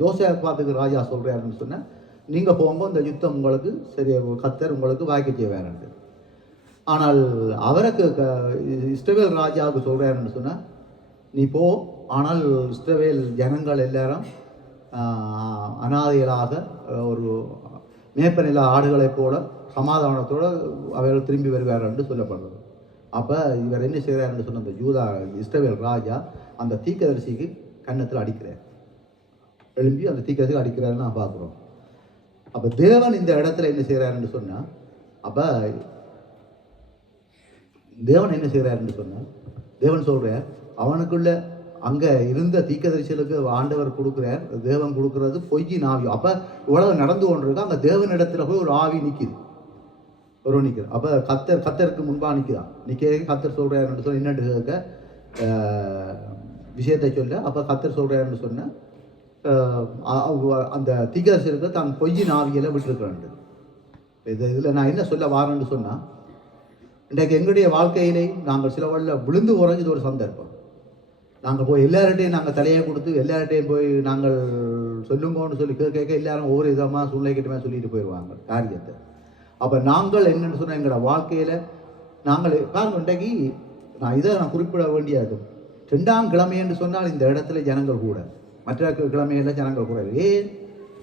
ஜோசபாத்துக்கு ராஜா சொல்கிறாருன்னு சொன்னால், நீங்கள் போகும்போது இந்த யுத்தம் உங்களுக்கு சரி, கர்த்தர் உங்களுக்கு வாய்க்க செய்வாருன்ட்டு. ஆனால் அவருக்கு இஸ்ரவேல் ராஜாவுக்கு சொல்கிறாருன்னு சொன்னால், நீ போ, ஆனால் இஸ்ரவேல் ஜனங்கள் எல்லாரும் அனாதைகளாக ஒரு மேய்ப்பனில்லா ஆடுகளைப் போல சமாதானத்தோடு அவர்கள் திரும்பி வருவார் என்று சொல்லப்படுறது. அப்போ இவர் என்ன செய்கிறாருன்னு சொன்ன அந்த யூதா இஸ்ரவேல் ராஜா அந்த தீர்க்கதரிசிக்கு கன்னத்தில் அடிக்கிறார். எழும்பி அந்த தீர்க்கதரிசி அடிக்கிறாருன்னு நான் பார்க்குறோம். அப்போ தேவன் இந்த இடத்துல என்ன செய்கிறாருன்னு சொன்னால், அப்போ தேவன் என்ன செய்கிறாருன்னு சொன்னால், தேவன் சொல்கிறார் அவனுக்குள்ள அங்கே இருந்த தீர்க்கதரிசிகளுக்கு ஆண்டவர் கொடுக்குறார். தேவன் கொடுக்குறது பொய்யின் ஆவி. அப்போ உலகம் நடந்து கொண்டிருக்கு, அங்கே தேவனிடத்துல போய் ஒரு ஆவி நிற்கிது, ஒரு நிற்குது. அப்போ கத்தருக்கு முன்பாக நிற்கிறான். கத்தர் சொல்கிறாருன்னு சொல்லி என்னென்று கேட்க விஷயத்தை சொல்ல. அப்போ கத்தர் சொல்கிறாருன்னு சொன்ன அந்த தீர்க்கதரிசிகளுக்கு தான் பொய்யின் ஆவியில் விட்டுருக்கிறான். இதில் நான் என்ன சொல்ல வாரேன்னு சொன்னால், இன்றைக்கு எங்களுடைய வாழ்க்கையிலே நாங்கள் சில வழியில் விழுந்து உறைஞ்சது ஒரு சந்தர்ப்பம். நாங்கள் போய் எல்லார்ட்டையும் நாங்கள் தலையை கொடுத்து எல்லார்ட்டையும் போய் நாங்கள் சொல்லுங்கன்னு சொல்லி கேட்க எல்லாரும் ஒவ்வொரு விதமாக சூழ்நிலைக்கிட்டமே சொல்லிட்டு போயிடுவாங்க காரியத்தை. அப்போ நாங்கள் என்னென்னு சொன்னால் எங்களோட வாழ்க்கையில் நாங்கள் பாருங்க, இன்றைக்கு நான் குறிப்பிட வேண்டியது 2ஆம் கிழமைன்னு சொன்னால் இந்த இடத்துல ஜனங்கள் கூட, மற்ற கிழமையில் ஜனங்கள் கூட. ஏன்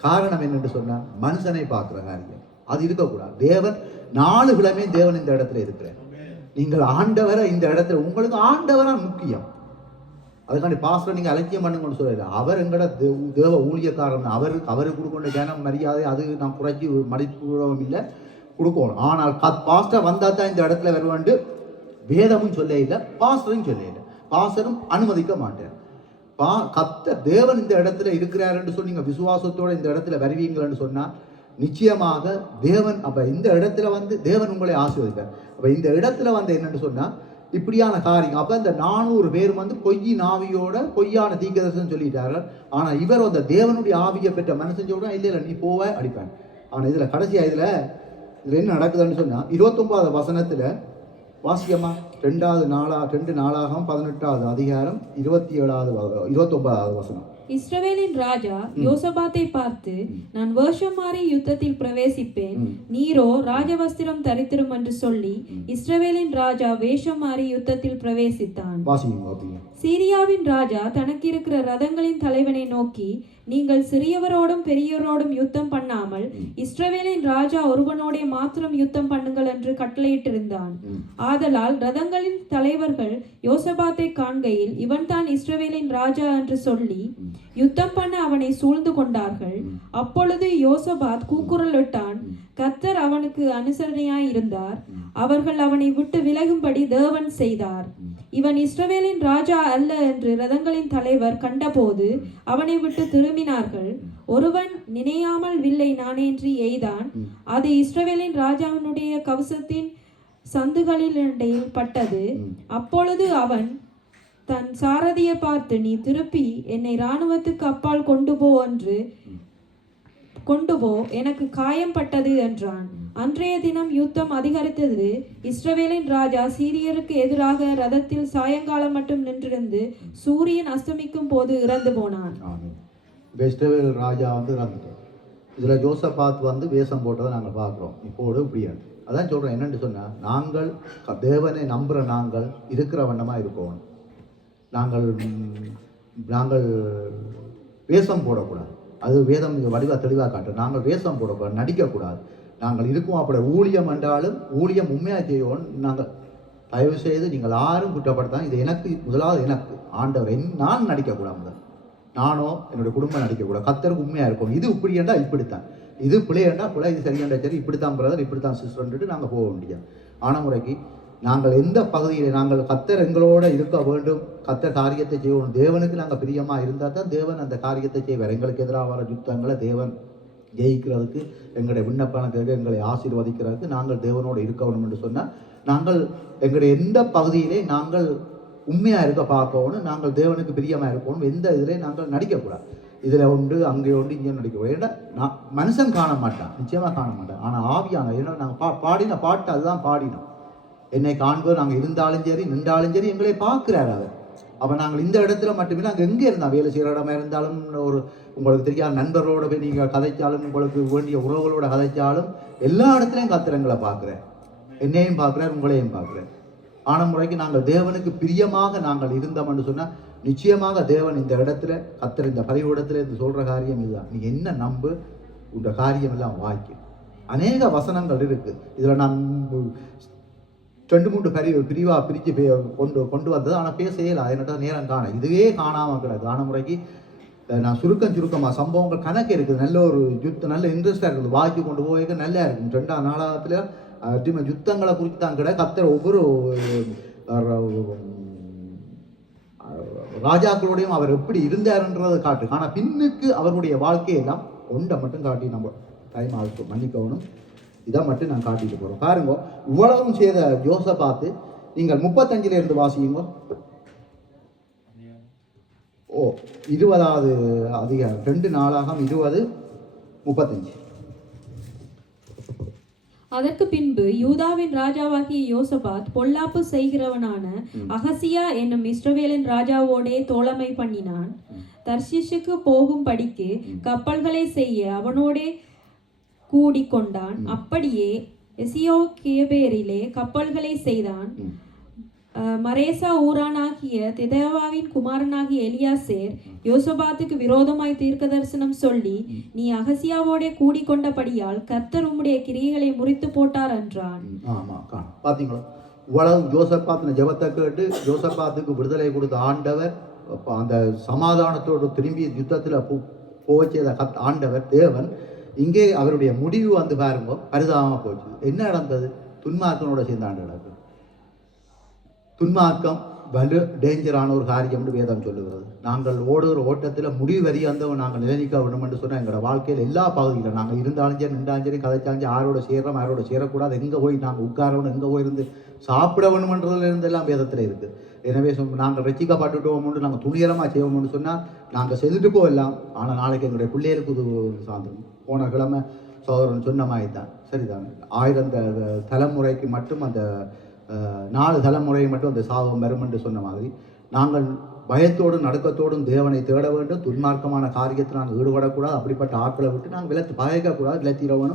காரணம் என்னென்று சொன்னால், மனுஷனை பார்க்குற காரியம் அது இருக்கக்கூடாது. தேவன் 4 கிழமையும் தேவன் இந்த இடத்துல இருக்கிறார். நீங்கள் ஆண்டவரை இந்த இடத்துல, உங்களுக்கு ஆண்டவராக முக்கியம். அதுக்காண்டி பாஸ்டர் நீங்கள் அலட்சியம் பண்ணுங்கன்னு சொல்லல. அவர் எங்கட தேவ ஊழியக்காரன். அவருக்கு கொடுக்கின்ற ஜனம் மரியாதை அது நான் குறைச்சி மதிப்பும் இல்லை, கொடுக்கணும். ஆனால் பாஸ்டர் வந்தால் தான் இந்த இடத்துல வருவாண்டு வேதமும் சொல்ல இல்லை, பாஸ்டரும் சொல்ல இல்லை, பாஸ்டரும் அனுமதிக்க மாட்டேன். தேவன் இந்த இடத்துல இருக்கிறாருன்னு சொல்லி நீங்கள் விசுவாசத்தோடு இந்த இடத்துல வருவீங்கன்னு சொன்னால் நிச்சயமாக தேவன் அப்போ இந்த இடத்துல வந்து தேவன் உங்களை ஆசீர்வதிப்பார். அப்போ இந்த இடத்துல வந்து என்னென்னு சொன்னால் இப்படியான காரியம். அப்போ இந்த 400 பேர் வந்து பொய்யின் ஆவியோட பொய்யான தீர்க்கதரிசனம் சொல்லிட்டார்கள். ஆனால் இவர் அந்த தேவனுடைய ஆவியை பெற்ற மனுஷன் சொல்கிறான், இல்லை நீ போவ அடிப்பேன். ஆனால் இதில் கடைசியாக இதில் என்ன நடக்குதுன்னு சொன்னால் 29வது வசனத்தில் வாசியமா 2 நாளாகம் 18வது அதிகாரம் 29வது வசனம். இஸ்ரவேலின் ராஜா யோசபாத்தை பார்த்து, நான் வருஷம் மாறி யுத்தத்தில் பிரவேசிப்பேன், நீரோ ராஜவஸ்திரம் தரித்திரும் என்று சொல்லி இஸ்ரவேலின் ராஜா வேஷம் மாறி யுத்தத்தில் பிரவேசித்தான். சீரியாவின் ராஜா தனக்கு இருக்கிற ரதங்களின் தலைவனை நோக்கி, நீங்கள் சிறியவரோடும் பெரியவரோடும் யுத்தம் பண்ணாமல் இஸ்ரவேலின் ராஜா ஒருவனோட மாத்திரம் யுத்தம் பண்ணுங்கள் என்று கட்டளையிட்டிருந்தான். ஆதலால் ரதங்களின் தலைவர்கள் யோசபாத்தை காண்கையில், இவன் தான் இஸ்ரவேலின் ராஜா என்று சொல்லி யுத்தம் பண்ண அவனை சூழ்ந்து கொண்டார்கள். அப்பொழுது யோசபாத் கூக்குரலிட்டான். கர்த்தர் அவனுக்கு அனுசரணையாய் இருந்தார். அவர்கள் அவனை விட்டு விலகும்படி தேவன் செய்தார். இவன் இஸ்ரவேலின் ராஜா அல்ல என்று ரதங்களின் தலைவர் கண்டபோது அவனை விட்டு திரும்பினார்கள். ஒருவன் நினையாமல் வில்லை நானேன்றி எய்தான். அது இஸ்ரவேலின் ராஜாவினுடைய கவசத்தின் சந்துகளில் இடையில் பட்டது. அப்பொழுது அவன் தன் சாரதியை பார்த்து, நீ திருப்பி என்னை இராணுவத்துக்கு அப்பால் கொண்டு போ, எனக்கு காயம் பட்டது என்றான். அன்றைய தினம் யுத்தம் அதிகரித்தது. இஸ்ரவேலின் ராஜா சீரியருக்கு எதிராக ரதத்தில் சாயங்காலம் மட்டும் நின்றிருந்து சூரியன் அஸ்தமிக்கும் போது இறந்து போனான். இஸ்ரவேல் ராஜா வந்து இறந்துட்டார். இதில் ஜோசபாத் வந்து வேஷம் போட்டதை நாங்கள் பார்க்குறோம். இப்போது இப்படியாண்டு அதான் சொல்கிறேன். என்னென்னு சொன்னால், நாங்கள் தேவனை நம்புகிற நாங்கள் இருக்கிற வண்ணமாக இருக்கோம். நாங்கள் வேஷம் போடக்கூடாது. அது வேதம் வடிவாக தெளிவாக காட்டுறோம். நாங்கள் வேஷம் போடக்கூடாது, நடிக்கக்கூடாது. நாங்கள் இருக்கோம். அப்படி ஊழியம் என்றாலும் ஊழியம் உண்மையாக செய்வோம். நாங்கள் தயவு செய்து நீங்கள் யாரும் குற்றப்படுத்தான். இது எனக்கு முதலாவது எனக்கு ஆண்டவர் நான் நடிக்கக்கூடாது. முதல் நானோ என்னுடைய குடும்பம் நடிக்கக்கூடாது. கர்த்தருக்கு உண்மையாக இருக்கும். இது இப்படி என்றால் இப்படித்தான், இது பிள்ளையண்டா பிள்ளை, இது சரியாண்டா சரி, இப்படித்தான் பிரதர், இப்படித்தான் சிஸ்டர்ன்ட்டு நாங்கள் போக வேண்டியது. ஆன முறைக்கு நாங்கள் எந்த பகுதியில் நாங்கள் கர்த்தர் எங்களோட இருக்க வேண்டும், கர்த்தர் காரியத்தை செய்வோம். தேவனுக்கு நாங்கள் பிரியமாக இருந்தால் தான் தேவன் அந்த காரியத்தை செய்வார். எங்களுக்கு எதிராக வர யுத்தங்களை தேவன் ஜெயிக்கிறதுக்கு, எங்களுடைய விண்ணப்பங்களுக்கு எங்களை ஆசீர்வதிக்கிறதுக்கு நாங்கள் தேவனோடு இருக்க வேண்டும் என்று சொன்னால், நாங்கள் எங்களுடைய எந்த பகுதியிலே நாங்கள் உண்மையாக இருக்க பார்க்கணும், நாங்கள் தேவனுக்கு பிரியமாக இருக்கணும், எந்த இதில் நாங்கள் நடிக்கக்கூடாது. இதில் உண்டு அங்கே உண்டு இங்கே நடிக்கக்கூடாது. ஏன்னா நான் மனுஷன் காண மாட்டான், நிச்சயமாக காண மாட்டேன். ஆனால் ஆவியான ஏன்னா நாங்கள் பாடின பாட்டு அதுதான் பாடினோம். என்னை காண்பது நாங்கள் இருந்தாலும் சரி நின்றாலும் சரி எங்களை பார்க்குறாரு அவர். அப்போ நாங்கள் இந்த இடத்துல மட்டுமே நாங்கள் எங்கே இருந்தால் வேலை செய்கிற இடமா இருந்தாலும் ஒரு உங்களுக்கு தெரியாத நண்பர்களோட போய் நீங்கள் கதைச்சாலும் உங்களுக்கு வேண்டிய உறவுகளோட கதைச்சாலும் எல்லா இடத்துலையும் கத்திரங்களை பார்க்குறேன். என்னையும் பார்க்குறேன், உங்களையும் பார்க்குறேன். ஆன முறைக்கு நாங்கள் தேவனுக்கு பிரியமாக நாங்கள் இருந்தோம்னு சொன்னால் நிச்சயமாக தேவன் இந்த இடத்துல கத்தர் இந்த பரிவுடத்தில் இருந்து சொல்கிற காரியம் இதுதான். நீ என்ன நம்பு, உன்ற காரியம் எல்லாம் வாய்க்கும். அநேக வசனங்கள் இருக்குது. இதில் நான் 2-3 பிரிவாக பிரித்து கொண்டு வந்தது. ஆனால் பேசையில் அதனோட நேரம் காண இதுவே காணாமல் கிடக்கு. ஆன முறைக்கு நான் சுருக்கமாக சம்பவங்கள் கணக்கு இருக்குது. நல்ல ஒரு நல்ல இன்ட்ரெஸ்டாக இருக்குது. வாய்க்கு கொண்டு போய்க்க நல்லா இருக்கும். 2ஆம் நாளாகத்தில் யுத்தங்களை குறித்து தான் கிட கத்தர் ஒவ்வொரு ராஜாக்களோடையும் அவர் எப்படி இருந்தாருன்றதை காட்டு. ஆனால் பின்னுக்கு அவருடைய வாழ்க்கையெல்லாம் ஒன்றை மட்டும் காட்டி நம்ம டைம் ஆகுது, மன்னிக்கணும். இதை மட்டும் நான் காட்டிட்டு போகிறோம். பாருங்க, இவ்வளவும் செய்த யோசபாத்து நீங்கள் 35 இருந்து வாசியுங்க. 20வது அதிகாரம் 2 நாளாகம் 20:35. அதற்கு பின்பு யூதாவின் ராஜாவாகிய யோசபாத் பொல்லாப்பு செய்கிறவனான அகசியா என்னும் இஸ்ரவேலின் ராஜாவோடே தோழமை பண்ணினான். தர்ஷீஷுக்கு போகும் படிக்கு கப்பல்களை செய்ய அவனோடே கூடிக்கொண்டான். அப்படியே எசியோகேபேரிலே கப்பல்களை செய்தான். மரேசா ஊரானாகிய தெதேவாவின் குமாரனாகிய எலியாசேர் யோசபாத்துக்கு விரோதமாய் தீர்க்க தரிசனம் சொல்லி, நீ அகசியாவோடே கூடிக்கொண்டபடியால் கர்த்தர் உம்முடைய கிரியைகளை முறித்து போட்டார் என்றான். பாத்தீங்களா, இவ்வளவு யோசபாத்தின ஜெபத்தை கேட்டு யோசபாத்துக்கு விடுதலை கொடுத்த ஆண்டவர், அந்த சமாதானத்தோடு திரும்பி யுத்தத்தில் போச்சத ஆண்டவர் தேவன். இங்கே அவருடைய முடிவு வந்து பாருங்க பரிதாபமாக போச்சு. என்ன நடந்தது? துன்மார்க்கனோட சேர்ந்த ஆண்டு நடக்குது. துன்மார்க்கம் வலு டேஞ்சரான ஒரு காரியம் என்று வேதம் சொல்லுகிறது. நாங்கள் ஓடுகிற ஓட்டத்தில் முடிவு வரியாந்தவன் நாங்கள் நிலைநிற்க வேண்டும் என்று சொன்னால் எங்களோட வாழ்க்கையில் எல்லா பகுதியிலும் நாங்கள் இருந்தாலும் சரி நின்றாலும் சரி கதைச்சாலும் சரி யாரோட சேர்றோம் யாரோட சேரக்கூடாது, எங்கே போய் நாங்கள் உட்காரணும், எங்கே போய் இருந்து சாப்பிட வேணுமன்றதுலேருந்து எல்லாம் வேதத்தில் இருக்குது. எனவே நாங்கள் ரசிக்கப்பட்டுட்டோம்னு நாங்கள் துணிகரமாக செய்வோம்னு சொன்னால் நாங்கள் செஞ்சுட்டு போகலாம். ஆனால் நாளைக்கு எங்களுடைய பிள்ளைகளுக்கு இது சார்ந்துடும். போன கிழமை சோதரன் சொன்ன மாதிரி தான் சரிதான். 1000 தலைமுறைக்கு மட்டும் அந்த 4 தலைமுறை மட்டும் அந்த சாபம் வரும் என்று சொன்ன மாதிரி நாங்கள் பயத்தோடும் நடுக்கத்தோடும் தேவனை தேட வேண்டும். துன்மார்க்கமான காரியத்தில் நாங்கள் ஈடுபடக்கூடாது. அப்படிப்பட்ட ஆட்களை விட்டு நாங்கள் பகைக்கக்கூடாது, விலத்திரவனும்